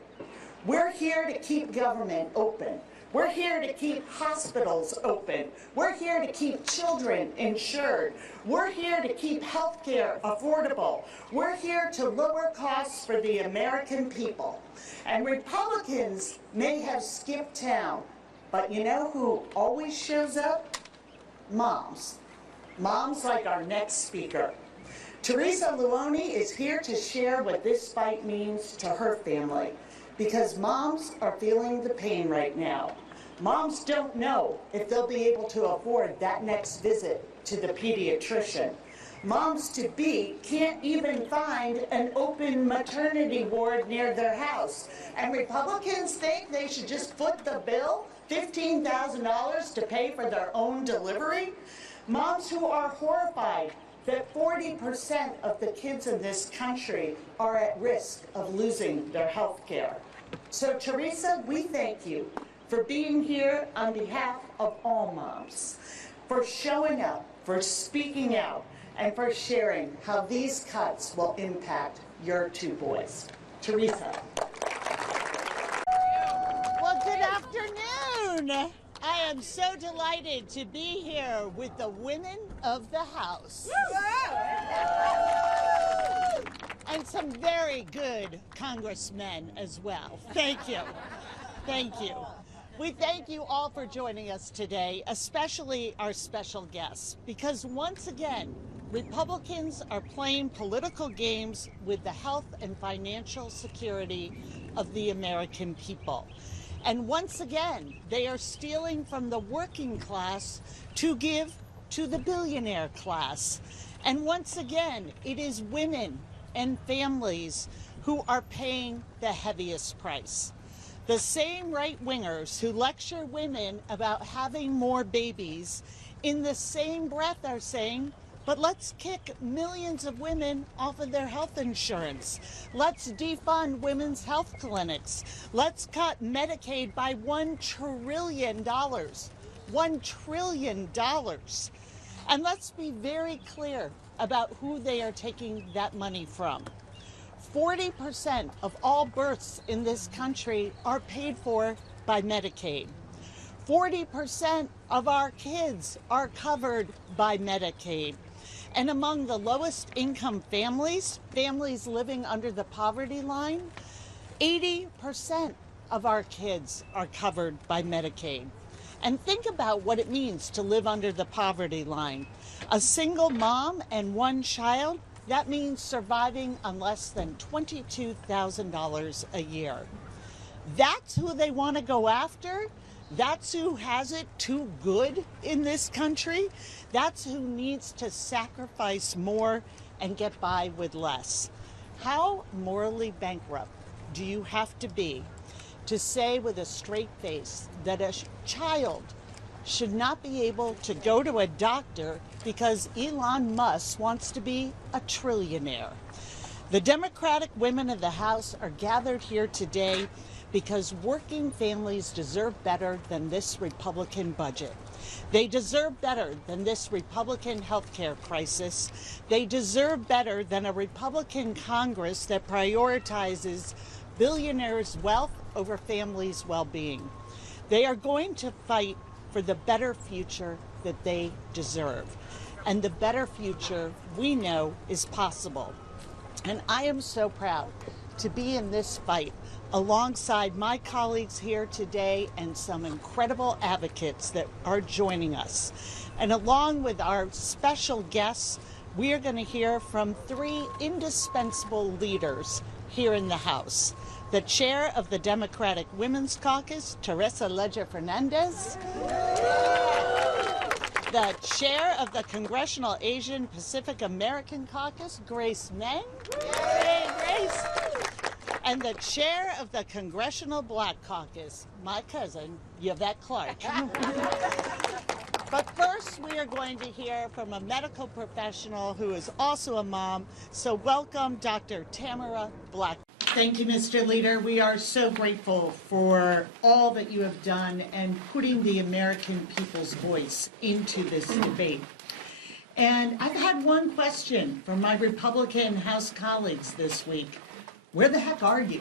We're here to keep government open. We're here to keep hospitals open. We're here to keep children insured. We're here to keep health care affordable. We're here to lower costs for the American people. And Republicans may have skipped town, but you know who always shows up? Moms. Moms like our next speaker. Teresa Luoni is here to share what this fight means to her family, because moms are feeling the pain right now. Moms don't know if they'll be able to afford that next visit to the pediatrician. Moms-to-be can't even find an open maternity ward near their house. And Republicans think they should just foot the bill, $15,000 to pay for their own delivery. Moms who are horrified that 40% of the kids in this country are at risk of losing their health care. So Teresa, we thank you for being here on behalf of all moms, for showing up, for speaking out, and for sharing how these cuts will impact your 2 boys. Teresa. Well, good afternoon. I am so delighted to be here with the women of the House. And some very good congressmen as well. Thank you. Thank you. We thank you all for joining us today, especially our special guests, because once again, Republicans are playing political games with the health and financial security of the American people. And once again, they are stealing from the working class to give to the billionaire class. And once again, it is women and families who are paying the heaviest price. The same right-wingers who lecture women about having more babies in the same breath are saying, but let's kick millions of women off of their health insurance. Let's defund women's health clinics. Let's cut Medicaid by $1 trillion. $1 trillion. And let's be very clear about who they are taking that money from. 40% of all births in this country are paid for by Medicaid. 40% of our kids are covered by Medicaid. And among the lowest income families, families living under the poverty line, 80% of our kids are covered by Medicaid. And think about what it means to live under the poverty line. A single mom and one child, that means surviving on less than $22,000 a year. That's who they want to go after. That's who has it too good in this country. That's who needs to sacrifice more and get by with less. How morally bankrupt do you have to be to say with a straight face that a child should not be able to go to a doctor because Elon Musk wants to be a trillionaire? The Democratic women of the House are gathered here today because working families deserve better than this Republican budget. They deserve better than this Republican healthcare crisis. They deserve better than a Republican Congress that prioritizes billionaires' wealth over families' well-being. They are going to fight for the better future that they deserve. And the better future we know is possible. And I am so proud to be in this fight alongside my colleagues here today and some incredible advocates that are joining us. And along with our special guests, we are going to hear from three indispensable leaders here in the House. The chair of the Democratic Women's Caucus, Teresa Leger Fernandez. The chair of the Congressional Asian Pacific American Caucus, Grace Meng. Yay, Grace. And the chair of the Congressional Black Caucus, my cousin, Yvette Clark. But first, we are going to hear from a medical professional who is also a mom. So welcome, Dr. Tamara Black. Thank you, Mr. Leader. We are so grateful for all that you have done and putting the American people's voice into this debate. And I've had one question from my Republican House colleagues this week. Where the heck are you?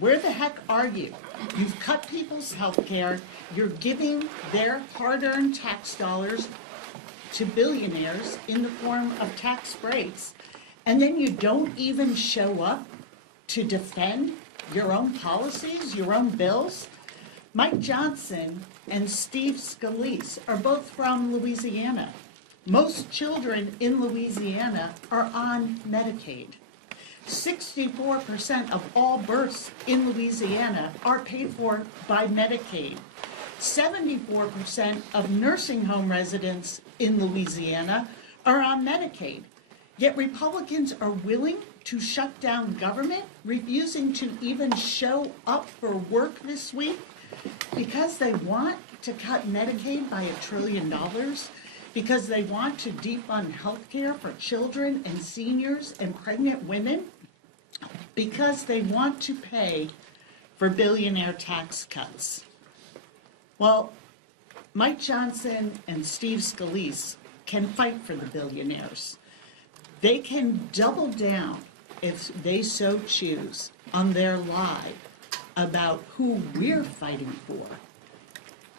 Where the heck are you? You've cut people's health care. You're giving their hard-earned tax dollars to billionaires in the form of tax breaks. And then you don't even show up to defend your own policies, your own bills. Mike Johnson and Steve Scalise are both from Louisiana. Most children in Louisiana are on Medicaid. 64% of all births in Louisiana are paid for by Medicaid. 74% of nursing home residents in Louisiana are on Medicaid. Yet Republicans are willing to shut down government, refusing to even show up for work this week because they want to cut Medicaid by $1 trillion, because they want to defund health care for children and seniors and pregnant women, because they want to pay for billionaire tax cuts. Well, Mike Johnson and Steve Scalise can fight for the billionaires. They can double down, if they so choose, on their lie about who we're fighting for.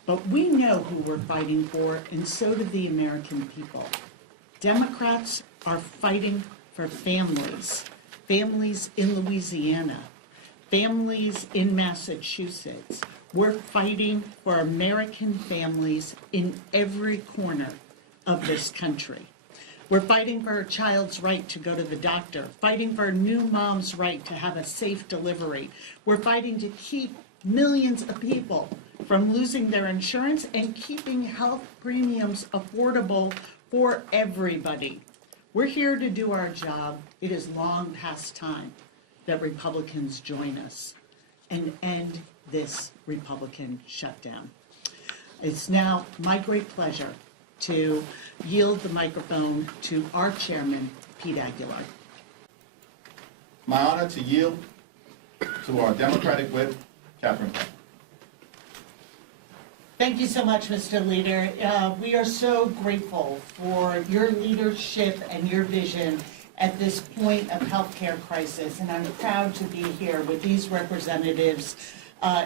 But we know who we're fighting for, and so do the American people. Democrats are fighting for families, families in Louisiana, families in Massachusetts. We're fighting for American families in every corner of this country. We're fighting for a child's right to go to the doctor, fighting for a new mom's right to have a safe delivery. We're fighting to keep millions of people from losing their insurance and keeping health premiums affordable for everybody. We're here to do our job. It is long past time that Republicans join us and end this Republican shutdown. It's now my great pleasure to yield the microphone to our chairman, Pete Aguilar. My honor to yield to our Democratic whip, Katherine Clark. Thank you so much, Mr. Leader. We are so grateful for your leadership and your vision at this point of healthcare crisis, and I'm proud to be here with these representatives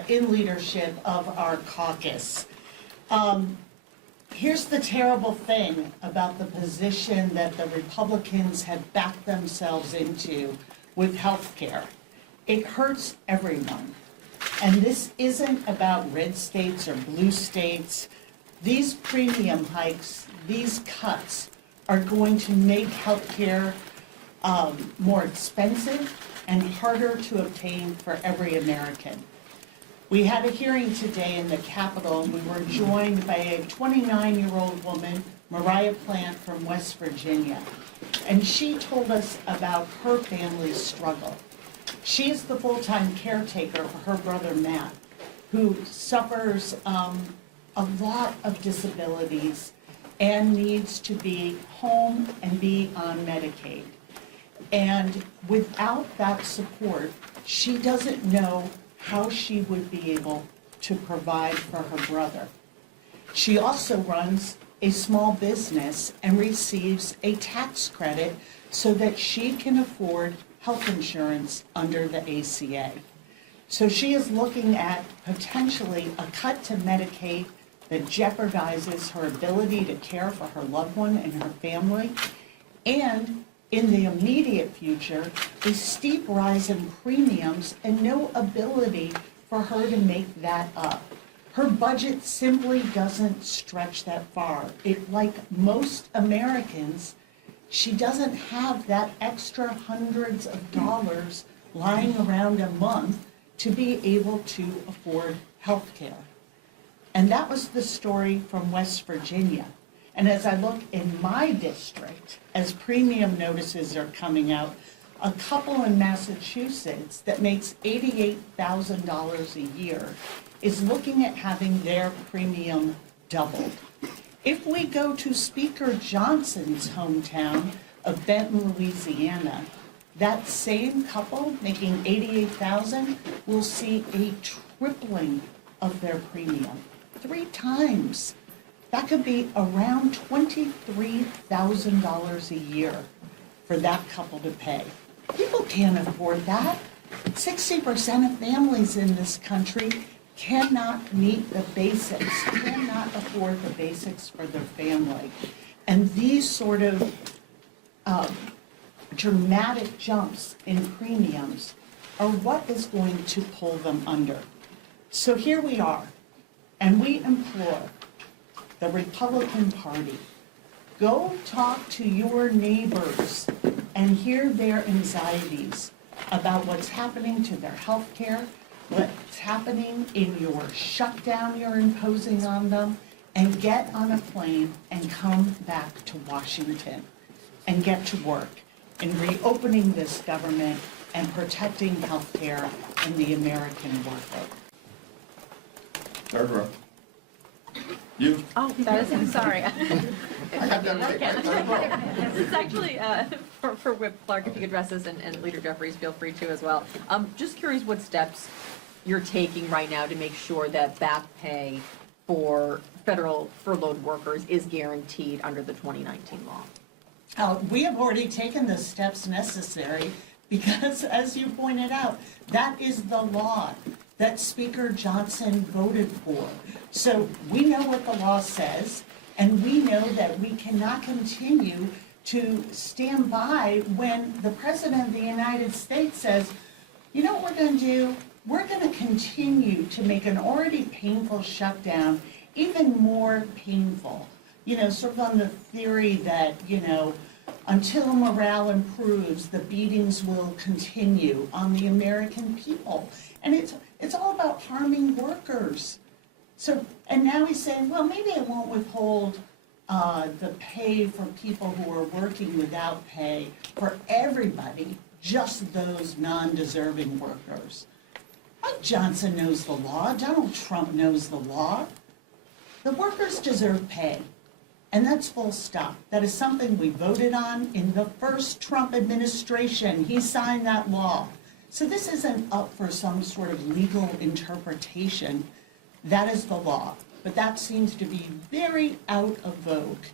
in leadership of our caucus. Here's the terrible thing about the position that the Republicans have backed themselves into with health care. It hurts everyone. And this isn't about red states or blue states. These premium hikes, these cuts, are going to make healthcare more expensive and harder to obtain for every American. We had a hearing today in the Capitol, and we were joined by a 29-year-old woman, Mariah Plant from West Virginia. And she told us about her family's struggle. She is the full-time caretaker for her brother, Matt, who suffers a lot of disabilities and needs to be home and be on Medicaid. And without that support, she doesn't know how she would be able to provide for her brother. She also runs a small business and receives a tax credit so that she can afford health insurance under the ACA. So she is looking at potentially a cut to Medicaid that jeopardizes her ability to care for her loved one and her family, and in the immediate future, a steep rise in premiums and no ability for her to make that up. Her budget simply doesn't stretch that far. Like most Americans, she doesn't have that extra hundreds of dollars lying around a month to be able to afford health care. And that was the story from West Virginia. And as I look in my district, as premium notices are coming out, a couple in Massachusetts that makes $88,000 a year is looking at having their premium doubled. If we go to Speaker Johnson's hometown of Benton, Louisiana, that same couple making $88,000 will see a tripling of their premium, 3 times. That could be around $23,000 a year for that couple to pay. People can't afford that. 60% of families in this country cannot meet the basics, cannot afford the basics for their family. And these sort of dramatic jumps in premiums are what is going to pull them under. So here we are, and we implore the Republican Party, go talk to your neighbors and hear their anxieties about what's happening to their health care, what's happening in your shutdown you're imposing on them, and get on a plane and come back to Washington and get to work in reopening this government and protecting health care and the American worker. Third row. You. Oh, that is, I'm sorry. I got that right. This is actually for Whip Clark, if you could address this, and Leader Jeffries, feel free to as well. Just curious what steps you're taking right now to make sure that back pay for federal furloughed workers is guaranteed under the 2019 law. We have already taken the steps necessary because, as you pointed out, that is the law that Speaker Johnson voted for. So we know what the law says, and we know that we cannot continue to stand by when the President of the United States says, you know what we're going to do? We're going to continue to make an already painful shutdown even more painful. You know, sort of on the theory that, you know, until morale improves, the beatings will continue on the American people. And it's all about harming workers. So, and now he's saying, well, maybe I won't withhold the pay for people who are working without pay for everybody, just those non-deserving workers. Mike Johnson knows the law. Donald Trump knows the law. The workers deserve pay. And that's full stop. That is something we voted on in the first Trump administration. He signed that law. So this isn't up for some sort of legal interpretation. That is the law. But that seems to be very out of vogue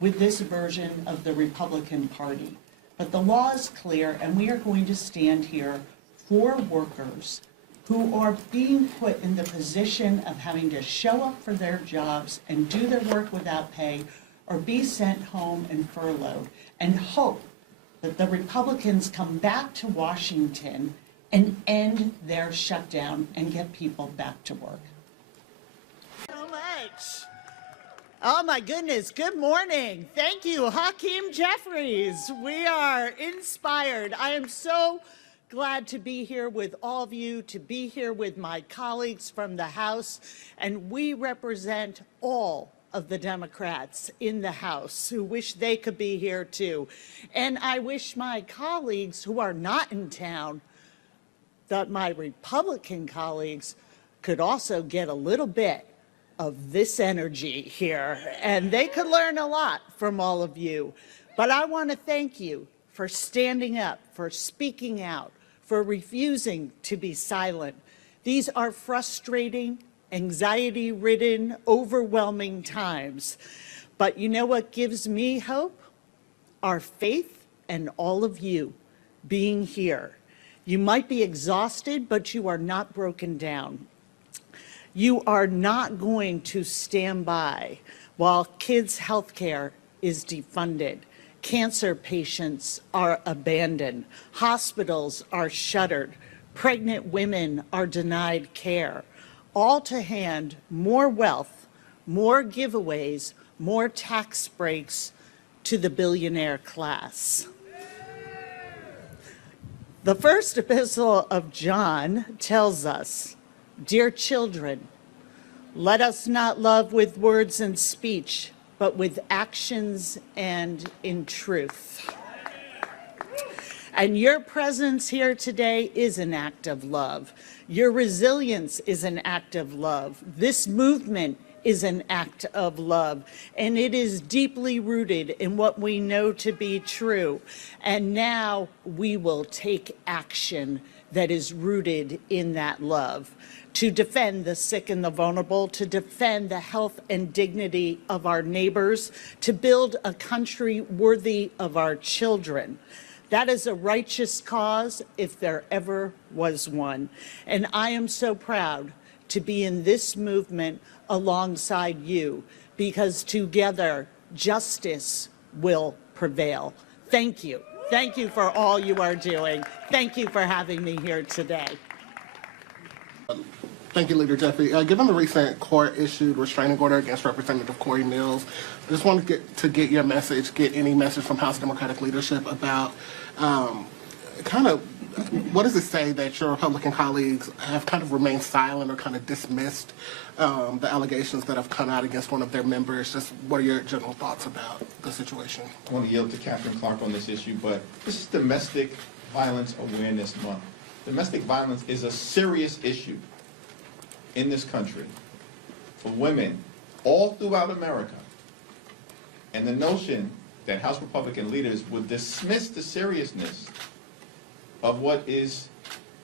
with this version of the Republican Party. But the law is clear, and we are going to stand here for workers who are being put in the position of having to show up for their jobs and do their work without pay or be sent home and furloughed, and hope that the Republicans come back to Washington and end their shutdown and get people back to work. So much. Oh my goodness, good morning. Thank you, Hakeem Jeffries. We are inspired. I am so glad to be here with all of you, to be here with my colleagues from the House, and we represent all of the Democrats in the House who wish they could be here too. And I wish my colleagues who are not in town, that my Republican colleagues could also get a little bit of this energy here, and they could learn a lot from all of you. But I want to thank you for standing up, for speaking out, for refusing to be silent. These are frustrating, anxiety-ridden, overwhelming times. But you know what gives me hope? Our faith and all of you being here. You might be exhausted, but you are not broken down. You are not going to stand by while kids' health care is defunded. Cancer patients are abandoned. Hospitals are shuttered. Pregnant women are denied care. All to hand more wealth, more giveaways, more tax breaks to the billionaire class. The first epistle of John tells us, "Dear children, let us not love with words and speech, but with actions and in truth." And your presence here today is an act of love. Your resilience is an act of love. This movement is an act of love, and it is deeply rooted in what we know to be true. And now we will take action that is rooted in that love, to defend the sick and the vulnerable, to defend the health and dignity of our neighbors, to build a country worthy of our children. That is a righteous cause if there ever was one. And I am so proud to be in this movement alongside you, because together justice will prevail. Thank you. Thank you for all you are doing. Thank you for having me here today. Thank you, Leader Jeffrey. Given the recent court-issued restraining order against Representative Corey Mills, I just wanted to get your message, get any message from House Democratic leadership about kind of what does it say that your Republican colleagues have kind of remained silent or kind of dismissed the allegations that have come out against one of their members? Just what are your general thoughts about the situation? I want to yield to Katherine Clark on this issue, but this is Domestic Violence Awareness Month. Domestic violence is a serious issue in this country for women all throughout America. And the notion that House Republican leaders would dismiss the seriousness of what is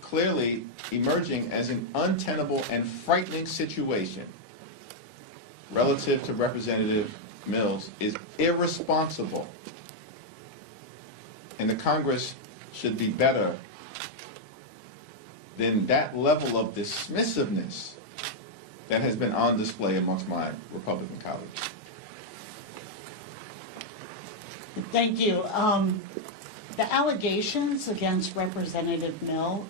clearly emerging as an untenable and frightening situation relative to Representative Mills is irresponsible. And the Congress should be better than that level of dismissiveness that has been on display amongst my Republican colleagues. Thank you. The allegations against Representative Mills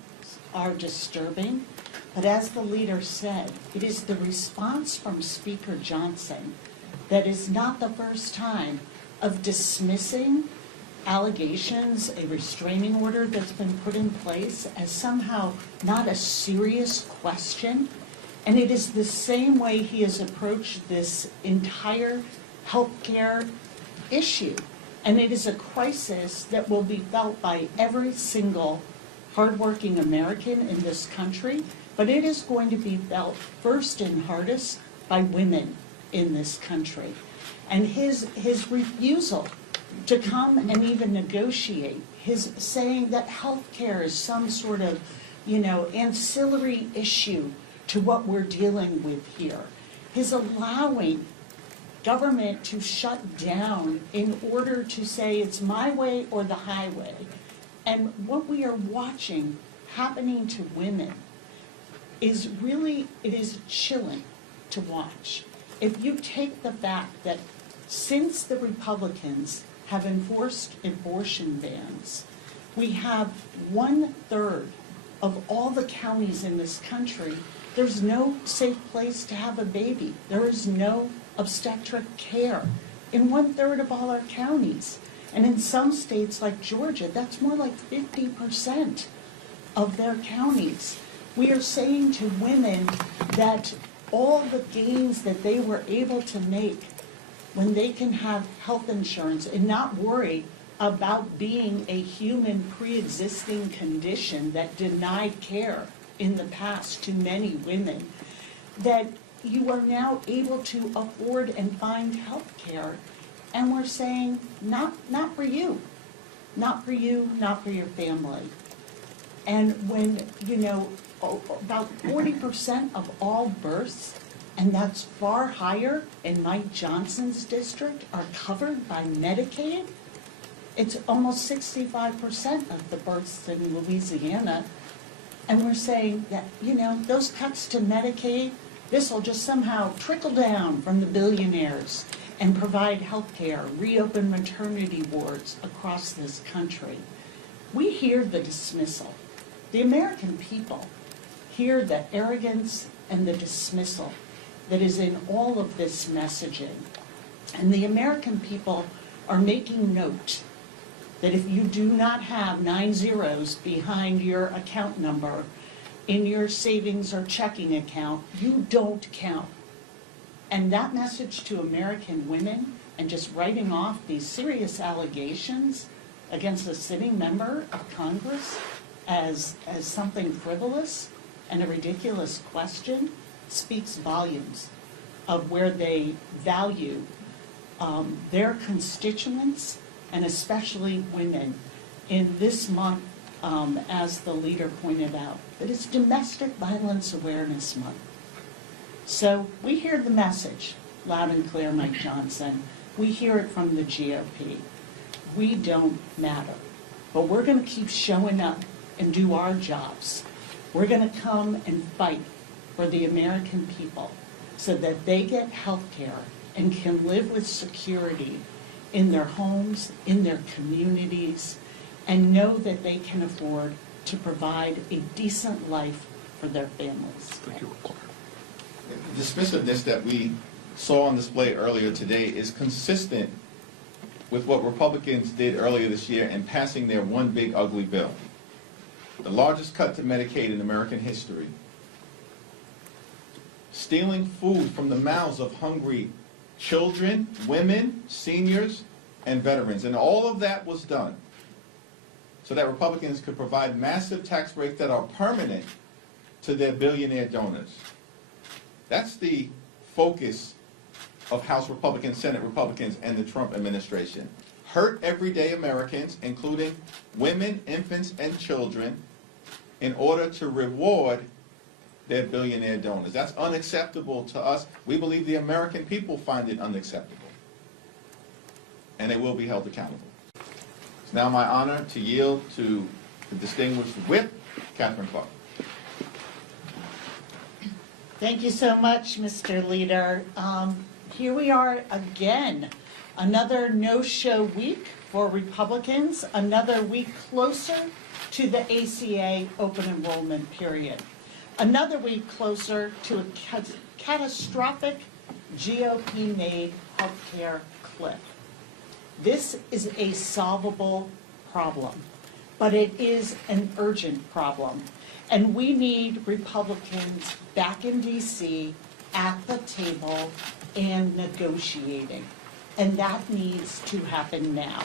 are disturbing, but as the leader said, it is the response from Speaker Johnson that is not the first time of dismissing allegations, a restraining order that's been put in place as somehow not a serious question. And it is the same way he has approached this entire healthcare issue. And it is a crisis that will be felt by every single hardworking American in this country, but it is going to be felt first and hardest by women in this country. And his refusal to come and even negotiate, his saying that health care is some sort of, ancillary issue to what we're dealing with here, his allowing government to shut down in order to say it's my way or the highway. And what we are watching happening to women is really, it is chilling to watch. If you take the fact that since the Republicans have enforced abortion bans, we have 1/3 of all the counties in this country, there's no safe place to have a baby. There is no obstetric care in 1/3 of all our counties. And in some states like Georgia, that's more like 50% of their counties. We are saying to women that all the gains that they were able to make when they can have health insurance and not worry about being a human pre-existing condition that denied care in the past to many women, that you are now able to afford and find health care. And we're saying, not for you, not for you, not for your family. And when, about 40% of all births, and that's far higher in Mike Johnson's district, are covered by Medicaid, it's almost 65% of the births in Louisiana. And we're saying that, those cuts to Medicaid, this will just somehow trickle down from the billionaires and provide health care, reopen maternity wards across this country. We hear the dismissal. The American people hear the arrogance and the dismissal that is in all of this messaging. And the American people are making note that if you do not have 9 zeros behind your account number in your savings or checking account, you don't count. And that message to American women, and just writing off these serious allegations against a sitting member of Congress as something frivolous and a ridiculous question, speaks volumes of where they value their constituents, and especially women, in this month, as the leader pointed out, that it's Domestic Violence Awareness Month. So we hear the message loud and clear, Mike Johnson. We hear it from the GOP. We don't matter. But we're going to keep showing up and do our jobs. We're going to come and fight for the American people so that they get health care and can live with security in their homes, in their communities, and know that they can afford to provide a decent life for their families. Thank you, Clark. The dismissiveness that we saw on display earlier today is consistent with what Republicans did earlier this year in passing their one big ugly bill. The largest cut to Medicaid in American history. Stealing food from the mouths of hungry children, women, seniors, and veterans. And all of that was done so that Republicans could provide massive tax breaks that are permanent to their billionaire donors. That's the focus of House Republicans, Senate Republicans, and the Trump administration. Hurt everyday Americans, including women, infants, and children, in order to reward their billionaire donors. That's unacceptable to us. We believe the American people find it unacceptable. And they will be held accountable. It's now my honor to yield to the distinguished whip, Katherine Clark. Thank you so much, Mr. Leader. Here we are again, another no-show week for Republicans, another week closer to the ACA open enrollment period, another week closer to a catastrophic GOP-made healthcare cliff. This is a solvable problem, but it is an urgent problem. And we need Republicans back in D.C. at the table and negotiating. And that needs to happen now.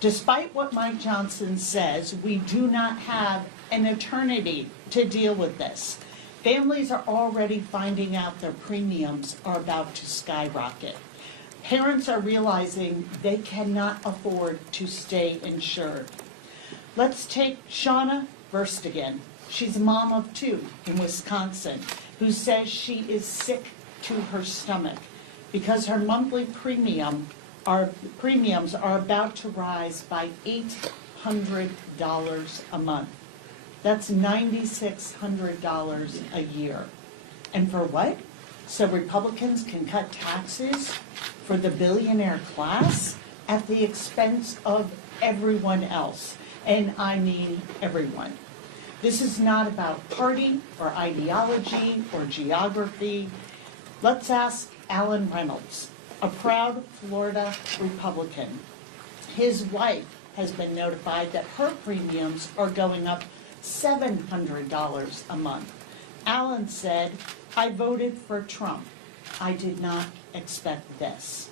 Despite what Mike Johnson says, we do not have an eternity to deal with this. Families are already finding out their premiums are about to skyrocket. Parents are realizing they cannot afford to stay insured. Let's take Shauna Verstegen. She's a mom of 2 in Wisconsin who says she is sick to her stomach because her monthly premiums are about to rise by $800 a month. That's $9,600 a year. And for what? So Republicans can cut taxes for the billionaire class at the expense of everyone else. And I mean everyone. This is not about party or ideology or geography. Let's ask Alan Reynolds, a proud Florida Republican. His wife has been notified that her premiums are going up $700 a month. Alan said, "I voted for Trump. I did not expect this."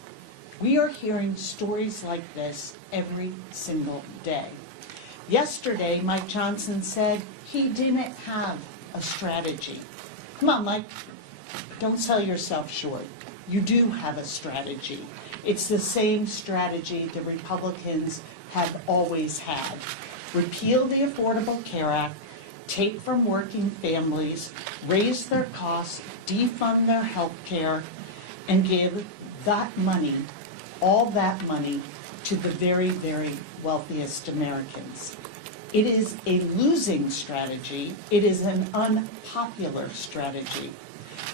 We are hearing stories like this every single day. Yesterday, Mike Johnson said he didn't have a strategy. Come on, Mike, don't sell yourself short. You do have a strategy. It's the same strategy the Republicans have always had. Repeal the Affordable Care Act, take from working families, raise their costs, defund their health care, and give that money, all that money, to the very, very wealthiest Americans. It is a losing strategy. It is an unpopular strategy.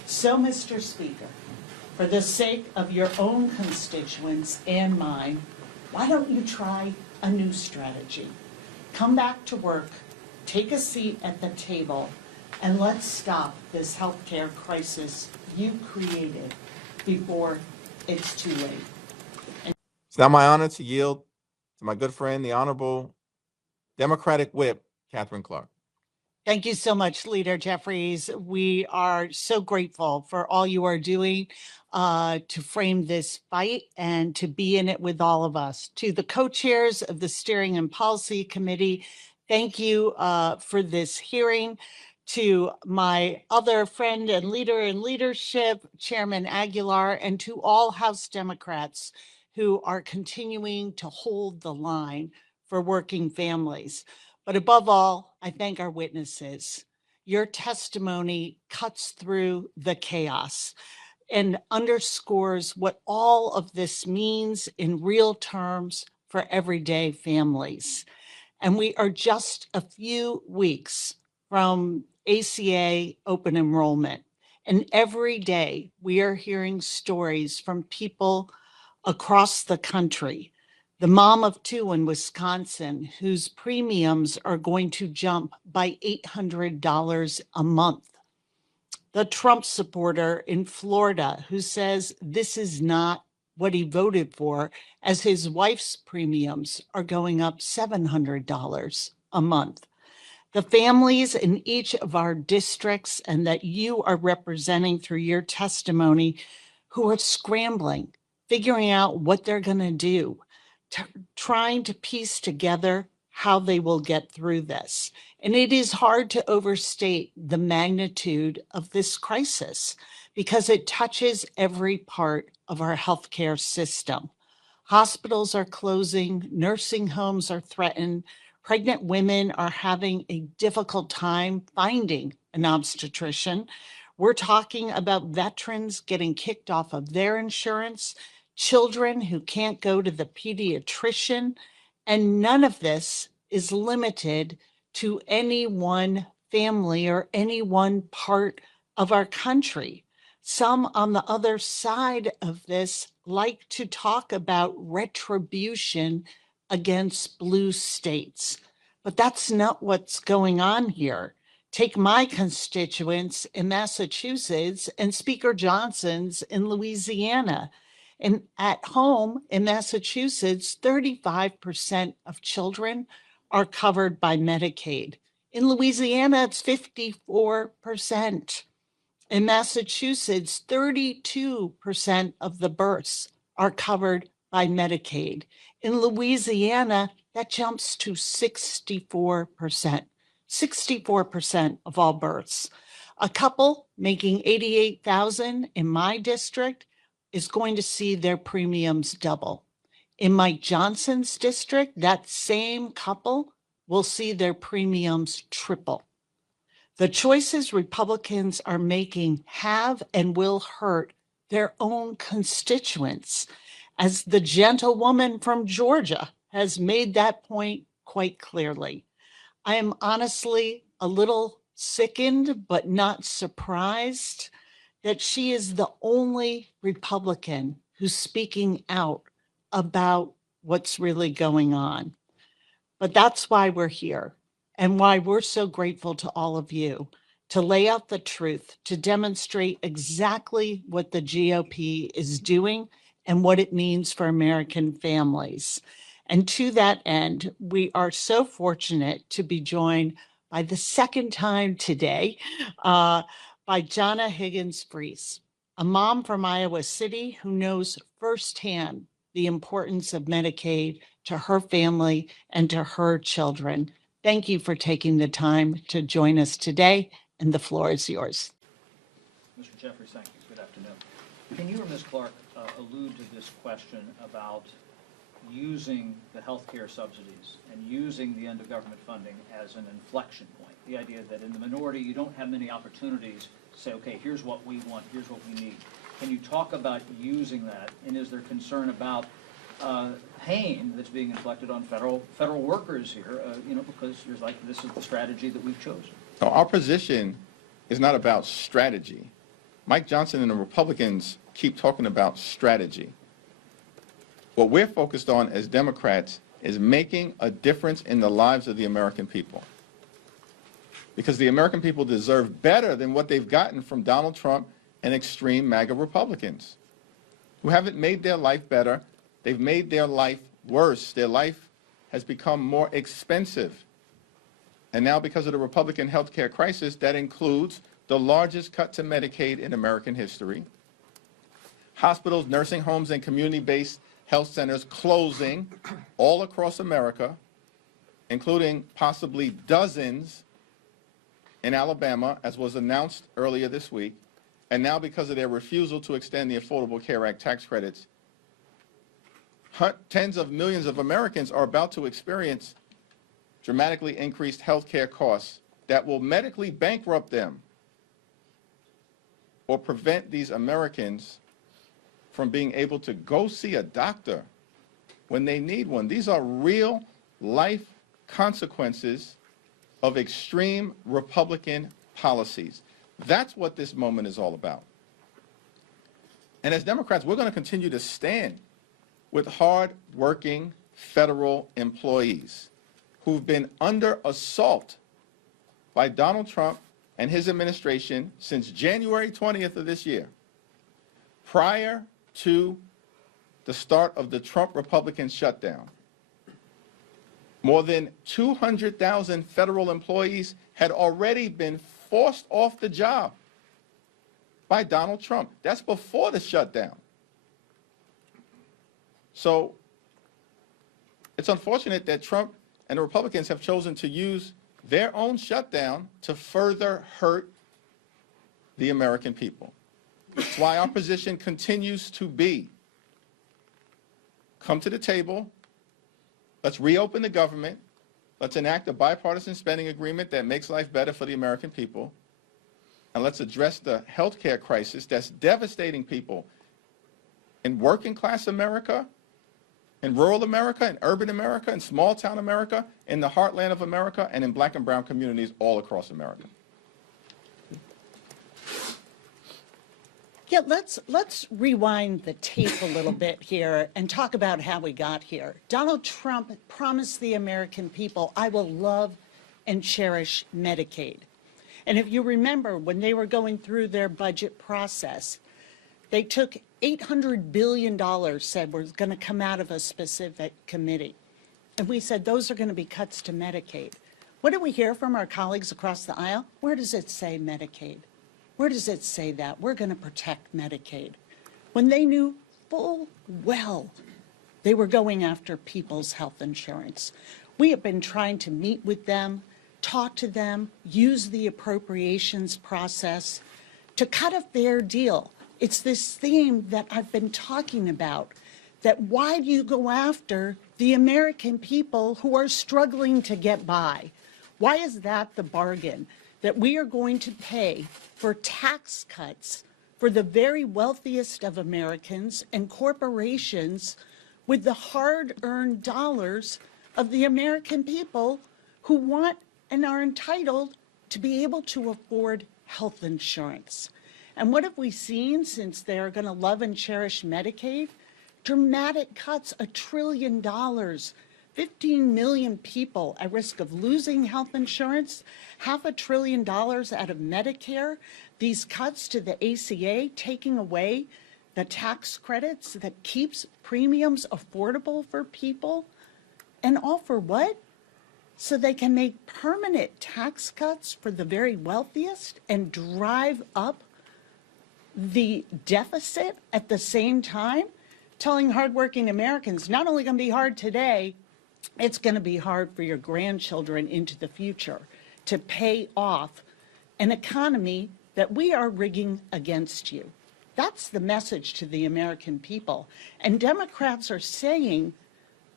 So, Mr. Speaker, for the sake of your own constituents and mine, why don't you try a new strategy? Come back to work, take a seat at the table, and let's stop this healthcare crisis you created before it's too late. It's now my honor to yield to my good friend, the Honorable Democratic Whip, Katherine Clark. Thank you so much, Leader Jeffries. We are so grateful for all you are doing to frame this fight and to be in it with all of us. To the co-chairs of the Steering and Policy Committee, thank you for this hearing. To my other friend and leader in leadership, Chairman Aguilar, and to all House Democrats who are continuing to hold the line for working families. But above all, I thank our witnesses. Your testimony cuts through the chaos and underscores what all of this means in real terms for everyday families. And we are just a few weeks from ACA open enrollment. And every day we are hearing stories from people across the country. The mom of two in Wisconsin, whose premiums are going to jump by $800 a month. The Trump supporter in Florida, who says this is not what he voted for, as his wife's premiums are going up $700 a month. The families in each of our districts and that you are representing through your testimony who are scrambling, figuring out what they're going to do, trying to piece together how they will get through this. And it is hard to overstate the magnitude of this crisis because it touches every part of our healthcare system. Hospitals are closing, nursing homes are threatened, pregnant women are having a difficult time finding an obstetrician. We're talking about veterans getting kicked off of their insurance, children who can't go to the pediatrician, and none of this is limited to any one family or any one part of our country. Some on the other side of this like to talk about retribution against blue states, but that's not what's going on here. Take my constituents in Massachusetts and Speaker Johnson's in Louisiana. And at home in Massachusetts, 35% of children are covered by Medicaid. In Louisiana, it's 54%. In Massachusetts, 32% of the births are covered by Medicaid. In Louisiana, that jumps to 64%. 64% of all births. A couple making $88,000 in my district is going to see their premiums double. In Mike Johnson's district, that same couple will see their premiums triple. The choices Republicans are making have and will hurt their own constituents, as the gentlewoman from Georgia has made that point quite clearly. I am honestly a little sickened, but not surprised that she is the only Republican who's speaking out about what's really going on. But that's why we're here. and why we're so grateful to all of you to lay out the truth, to demonstrate exactly what the GOP is doing and what it means for American families. And to that end, we are so fortunate to be joined by the second time today by Jonna Higgins-Freese, a mom from Iowa City who knows firsthand the importance of Medicaid to her family and to her children. Thank you for taking the time to join us today, and the floor is yours. Mr. Jeffries, thank you. Good afternoon. Can you or Ms. Clark allude to this question about using the healthcare subsidies and using the end of government funding as an inflection point? The idea that in the minority you don't have many opportunities to say, okay, here's what we want, here's what we need. Can you talk about using that, and is there concern about pain that's being inflicted on federal workers here, because there's like, this is the strategy that we've chosen? So our position is not about strategy. Mike Johnson and the Republicans keep talking about strategy. What we're focused on as Democrats is making a difference in the lives of the American people. Because the American people deserve better than what they've gotten from Donald Trump and extreme MAGA Republicans who haven't made their life better. They've made their life worse. Their life has become more expensive. And now because of the Republican health care crisis, that includes the largest cut to Medicaid in American history. Hospitals, nursing homes, and community-based health centers closing all across America, including possibly dozens in Alabama, as was announced earlier this week. And now because of their refusal to extend the Affordable Care Act tax credits, tens of millions of Americans are about to experience dramatically increased health care costs that will medically bankrupt them or prevent these Americans from being able to go see a doctor when they need one. These are real life consequences of extreme Republican policies. That's what this moment is all about. And as Democrats, we're going to continue to stand with hard-working federal employees who've been under assault by Donald Trump and his administration since January 20th of this year, prior to the start of the Trump Republican shutdown. More than 200,000 federal employees had already been forced off the job by Donald Trump. That's before the shutdown. So it's unfortunate that Trump and the Republicans have chosen to use their own shutdown to further hurt the American people. That's why our position continues to be, come to the table, let's reopen the government, let's enact a bipartisan spending agreement that makes life better for the American people, and let's address the health care crisis that's devastating people in working class America, in rural America, in urban America, in small town America, in the heartland of America, and in black and brown communities all across America. Yeah, let's rewind the tape a little bit here and talk about how we got here. Donald Trump promised the American people, I will love and cherish Medicaid. And if you remember, when they were going through their budget process, they took $800 billion, said was going to come out of a specific committee. And we said, those are going to be cuts to Medicaid. What did we hear from our colleagues across the aisle? Where does it say Medicaid? Where does it say that? We're going to protect Medicaid. When they knew full well they were going after people's health insurance. We have been trying to meet with them, talk to them, use the appropriations process to cut a fair deal. It's this theme that I've been talking about, that why do you go after the American people who are struggling to get by? Why is that the bargain? That we are going to pay for tax cuts for the very wealthiest of Americans and corporations with the hard-earned dollars of the American people who want and are entitled to be able to afford health insurance. And what have we seen since they're going to love and cherish Medicaid? Dramatic cuts, $1 trillion 15 million people at risk of losing health insurance, $500 billion out of Medicare, these cuts to the ACA, taking away the tax credits that keeps premiums affordable for people, and all for what? So they can make permanent tax cuts for the very wealthiest and drive up the deficit at the same time, telling hardworking Americans, not only going to be hard today, it's going to be hard for your grandchildren into the future to pay off an economy that we are rigging against you. That's the message to the American people. And Democrats are saying,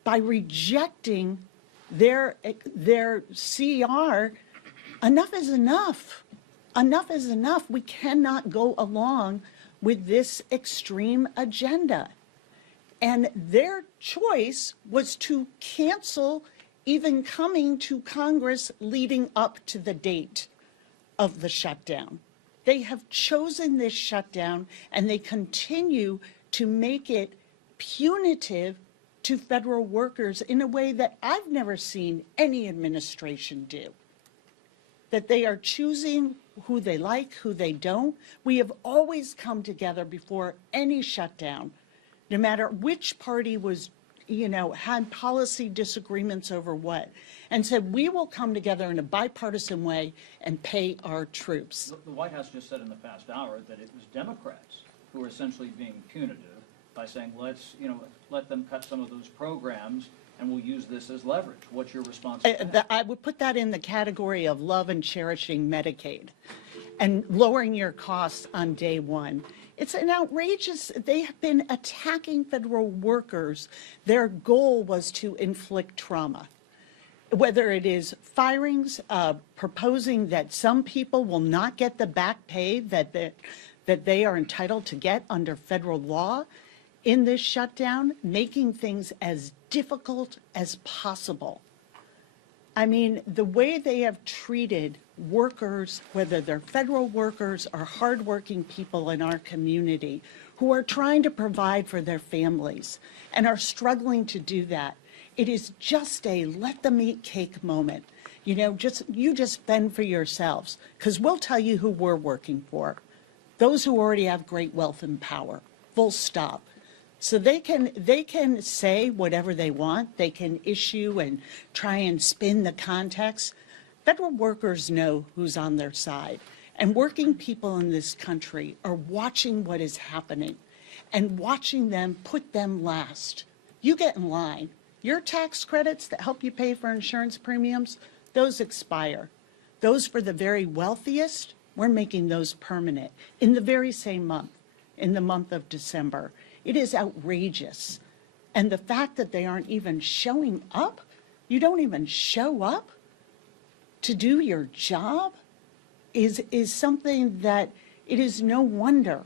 by rejecting their CR, enough is enough. Enough is enough. We cannot go along with this extreme agenda. And their choice was to cancel even coming to Congress leading up to the date of the shutdown. They have chosen this shutdown, and they continue to make it punitive to federal workers in a way that I've never seen any administration do. That they are choosing who they like, who they don't. We have always come together before any shutdown, no matter which party was, had policy disagreements over what, and said, we will come together in a bipartisan way and pay our troops. The White House just said in the past hour that it was Democrats who were essentially being punitive by saying, let's, let them cut some of those programs and we'll use this as leverage. What's your response to that? I would put that in the category of love and cherishing Medicaid and lowering your costs on day one. It's an outrageous, they have been attacking federal workers. Their goal was to inflict trauma. Whether it is firings, proposing that some people will not get the back pay that they are entitled to get under federal law in this shutdown, making things as difficult as possible. I mean, the way they have treated workers, whether they're federal workers or hardworking people in our community who are trying to provide for their families and are struggling to do that, it is just a let them eat cake moment. You just fend for yourselves, because we'll tell you who we're working for. Those who already have great wealth and power, full stop. So they can say whatever they want. They can issue and try and spin the context. Federal workers know who's on their side. And working people in this country are watching what is happening and watching them put them last. You get in line. Your tax credits that help you pay for insurance premiums, those expire. Those for the very wealthiest, we're making those permanent in the very same month, in the month of December. It is outrageous. And the fact that they aren't even showing up, you don't even show up to do your job, is something that it is no wonder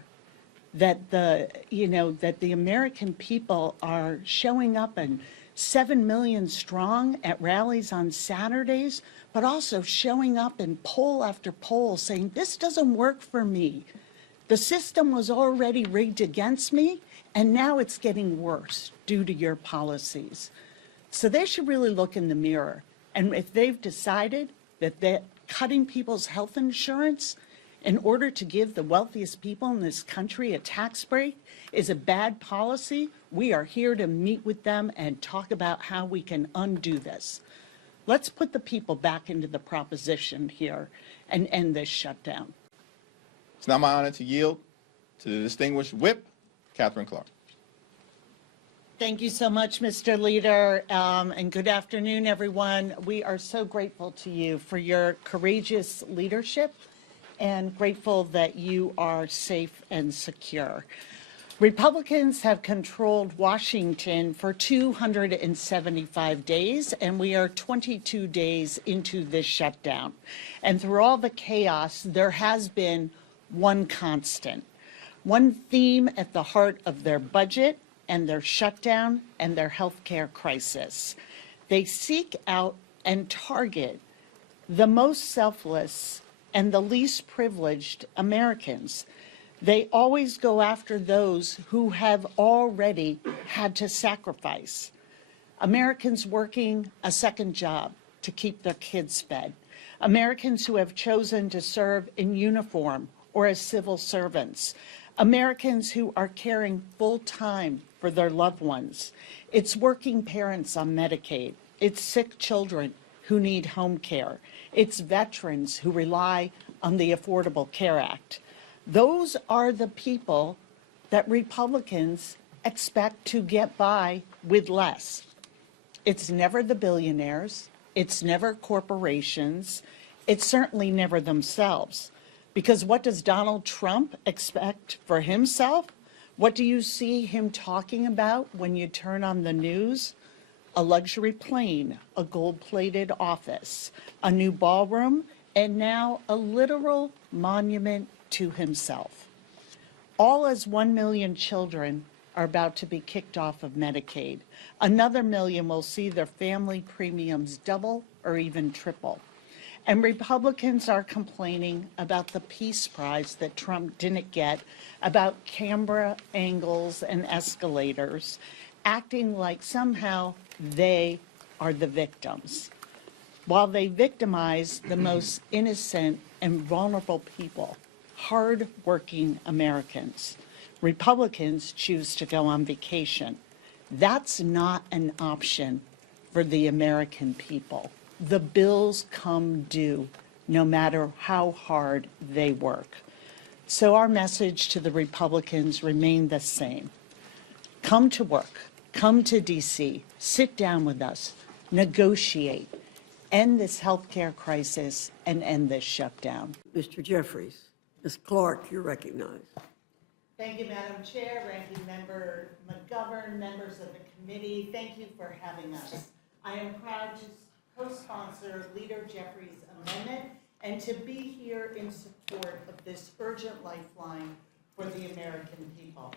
that the American people are showing up and 7 million strong at rallies on Saturdays, but also showing up in poll after poll saying, this doesn't work for me. The system was already rigged against me, and now it's getting worse due to your policies. So they should really look in the mirror. And if they've decided that they're cutting people's health insurance in order to give the wealthiest people in this country a tax break is a bad policy, we are here to meet with them and talk about how we can undo this. Let's put the people back into the proposition here and end this shutdown. It's now my honor to yield to the distinguished whip, Katherine Clark. Thank you so much, Mr. Leader, and good afternoon, everyone. We are so grateful to you for your courageous leadership and grateful that you are safe and secure. Republicans have controlled Washington for 275 days, and we are 22 days into this shutdown. And through all the chaos, there has been one constant, one theme at the heart of their budget and their shutdown and their healthcare crisis. They seek out and target the most selfless and the least privileged Americans. They always go after those who have already had to sacrifice. Americans working a second job to keep their kids fed, Americans who have chosen to serve in uniform or as civil servants, Americans who are caring full-time for their loved ones. It's working parents on Medicaid. It's sick children who need home care. It's veterans who rely on the Affordable Care Act. Those are the people that Republicans expect to get by with less. It's never the billionaires. It's never corporations. It's certainly never themselves. Because what does Donald Trump expect for himself? What do you see him talking about when you turn on the news? A luxury plane, a gold-plated office, a new ballroom, and now a literal monument to himself. All as 1 million children are about to be kicked off of Medicaid. Another million will see their family premiums double or even triple. And Republicans are complaining about the Peace Prize that Trump didn't get, about camera angles and escalators, acting like somehow they are the victims, while they victimize the most innocent and vulnerable people, hard-working Americans. Republicans choose to go on vacation. That's not an option for the American people. The bills come due no matter how hard they work. So our message to the Republicans remained the same. Come to work, come to DC, sit down with us, negotiate, end this healthcare crisis, and end this shutdown. Mr. Jeffries. Ms. Clark, you're recognized. Thank you, Madam Chair, Ranking Member McGovern, members of the committee. Thank you for having us. I am proud to co-sponsor Leader Jeffries' amendment and to be here in support of this urgent lifeline for the American people.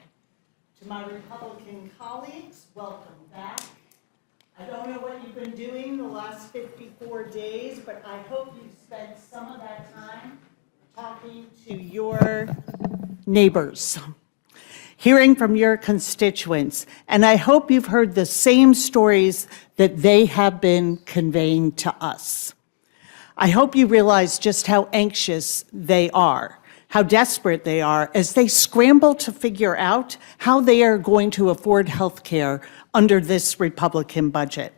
To my Republican colleagues, welcome back. I don't know what you've been doing the last 54 days, but I hope you've spent some of that time talking to your neighbors, hearing from your constituents, and I hope you've heard the same stories that they have been conveying to us. I hope you realize just how anxious they are, how desperate they are as they scramble to figure out how they are going to afford health care under this Republican budget.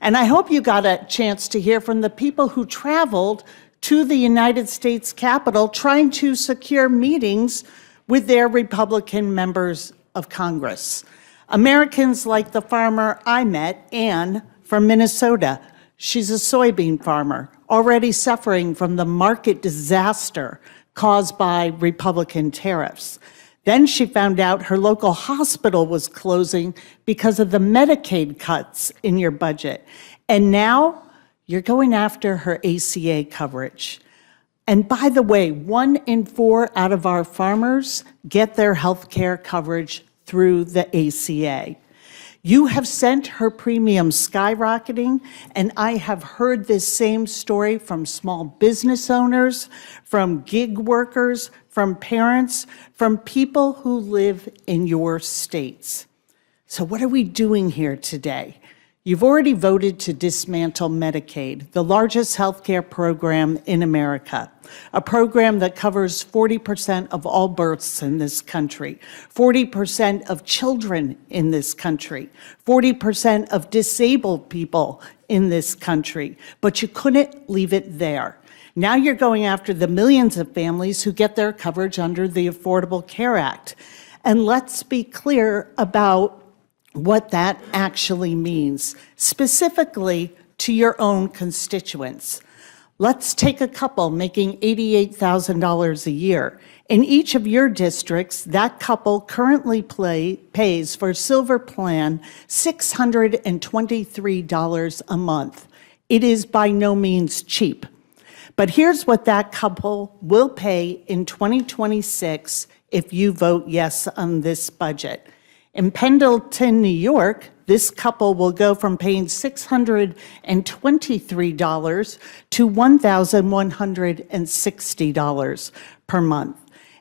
And I hope you got a chance to hear from the people who traveled to the United States Capitol trying to secure meetings with their Republican members of Congress. Americans like the farmer I met, Ann, from Minnesota. She's a soybean farmer, already suffering from the market disaster caused by Republican tariffs. Then she found out her local hospital was closing because of the Medicaid cuts in your budget. And now you're going after her ACA coverage. And by the way, 1 in 4 out of our farmers get their health care coverage through the ACA. You have sent her premiums skyrocketing, and I have heard this same story from small business owners, from gig workers, from parents, from people who live in your states. So what are we doing here today? You've already voted to dismantle Medicaid, the largest healthcare program in America, a program that covers 40% of all births in this country, 40% of children in this country, 40% of disabled people in this country. But you couldn't leave it there. Now you're going after the millions of families who get their coverage under the Affordable Care Act. And let's be clear about what that actually means, specifically to your own constituents. Let's take a couple making $88,000 a year. In each of your districts, that couple currently pays for Silver Plan $623 a month. It is by no means cheap. But here's what that couple will pay in 2026 if you vote yes on this budget. In Pendleton, New York, this couple will go from paying $623 to $1,160 per month.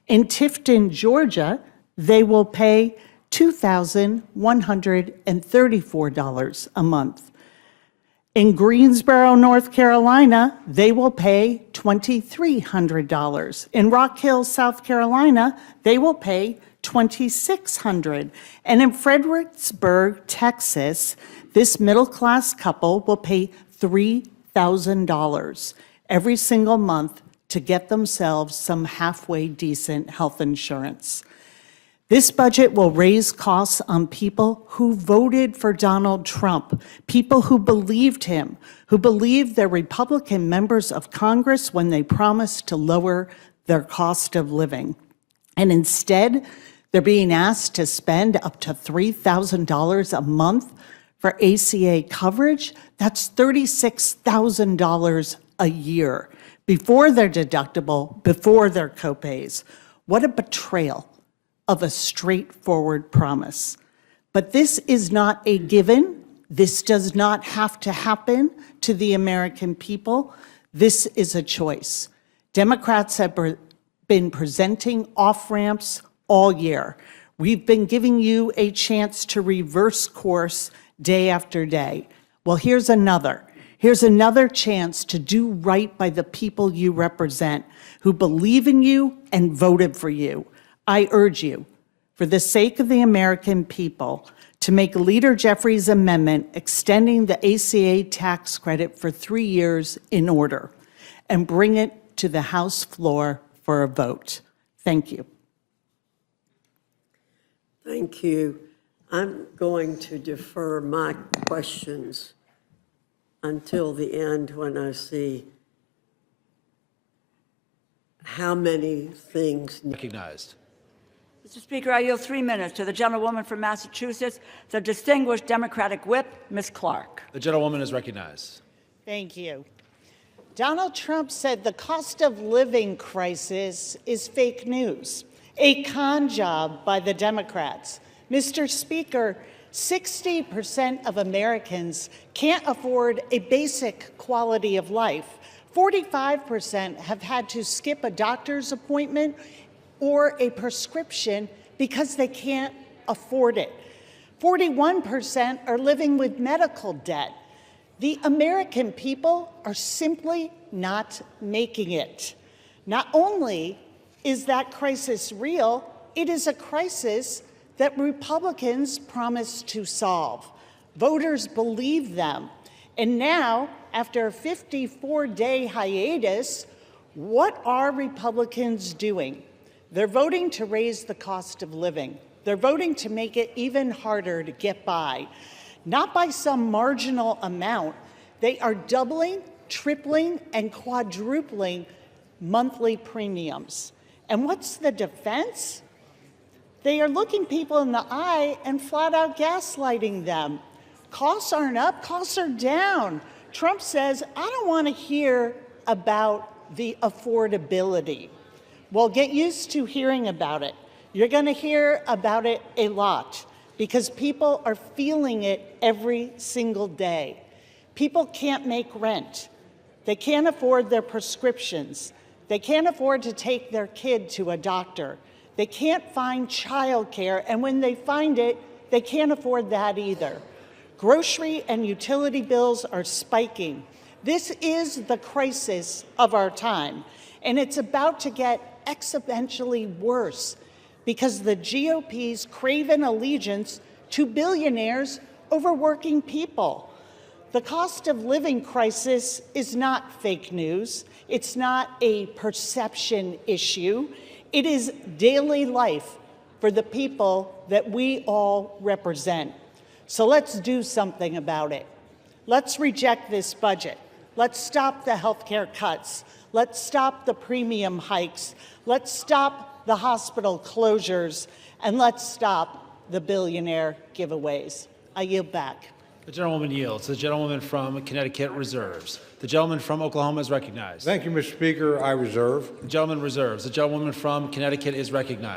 In Tifton, Georgia, they will pay $2,134 a month. In Greensboro, North Carolina, they will pay $2,300. In Rock Hill, South Carolina, they will pay $2,600. And in Fredericksburg, Texas, this middle-class couple will pay $3,000 every single month to get themselves some halfway decent health insurance. This budget will raise costs on people who voted for Donald Trump, people who believed him, who believed their Republican members of Congress when they promised to lower their cost of living. And instead, they're being asked to spend up to $3,000 a month for ACA coverage. That's $36,000 a year before their deductible, before their copays. What a betrayal of a straightforward promise. But this is not a given. This does not have to happen to the American people. This is a choice. Democrats have been presenting off-ramps all year. We've been giving you a chance to reverse course day after day. Well, here's another. Here's another chance to do right by the people you represent, who believe in you and voted for you. I urge you, for the sake of the American people, to make Leader Jeffries' amendment extending the ACA tax credit for 3 years in order, and bring it to the House floor for a vote. Thank you. Thank you. I'm going to defer my questions until the end when I see how many things. Recognized. Mr. Speaker, I yield 3 minutes to the gentlewoman from Massachusetts, the distinguished Democratic whip, Ms. Clark. The gentlewoman is recognized. Thank you. Donald Trump said the cost of living crisis is fake news, a con job by the Democrats. Mr. Speaker, 60% of Americans can't afford a basic quality of life. 45% have had to skip a doctor's appointment or a prescription because they can't afford it. 41% are living with medical debt. The American people are simply not making it. Not only is that crisis real, it is a crisis that Republicans promised to solve. Voters believe them. And now, after a 54-day hiatus, what are Republicans doing? They're voting to raise the cost of living. They're voting to make it even harder to get by. Not by some marginal amount. They are doubling, tripling, and quadrupling monthly premiums. And what's the defense? They are looking people in the eye and flat out gaslighting them. Costs aren't up, costs are down. Trump says, I don't want to hear about the affordability. Well, get used to hearing about it. You're going to hear about it a lot because people are feeling it every single day. People can't make rent. They can't afford their prescriptions. They can't afford to take their kid to a doctor. They can't find childcare, and when they find it, they can't afford that either. Grocery and utility bills are spiking. This is the crisis of our time, and it's about to get exponentially worse because the GOP's craven allegiance to billionaires over working people. The cost of living crisis is not fake news. It's not a perception issue. It is daily life for the people that we all represent. So let's do something about it. Let's reject this budget. Let's stop the healthcare cuts. Let's stop the premium hikes. Let's stop the hospital closures. And let's stop the billionaire giveaways. I yield back. The gentlewoman yields. The gentlewoman from Connecticut reserves. The gentleman from Oklahoma is recognized. Thank you, Mr. Speaker. I reserve. The gentleman reserves. The gentlewoman from Connecticut is recognized.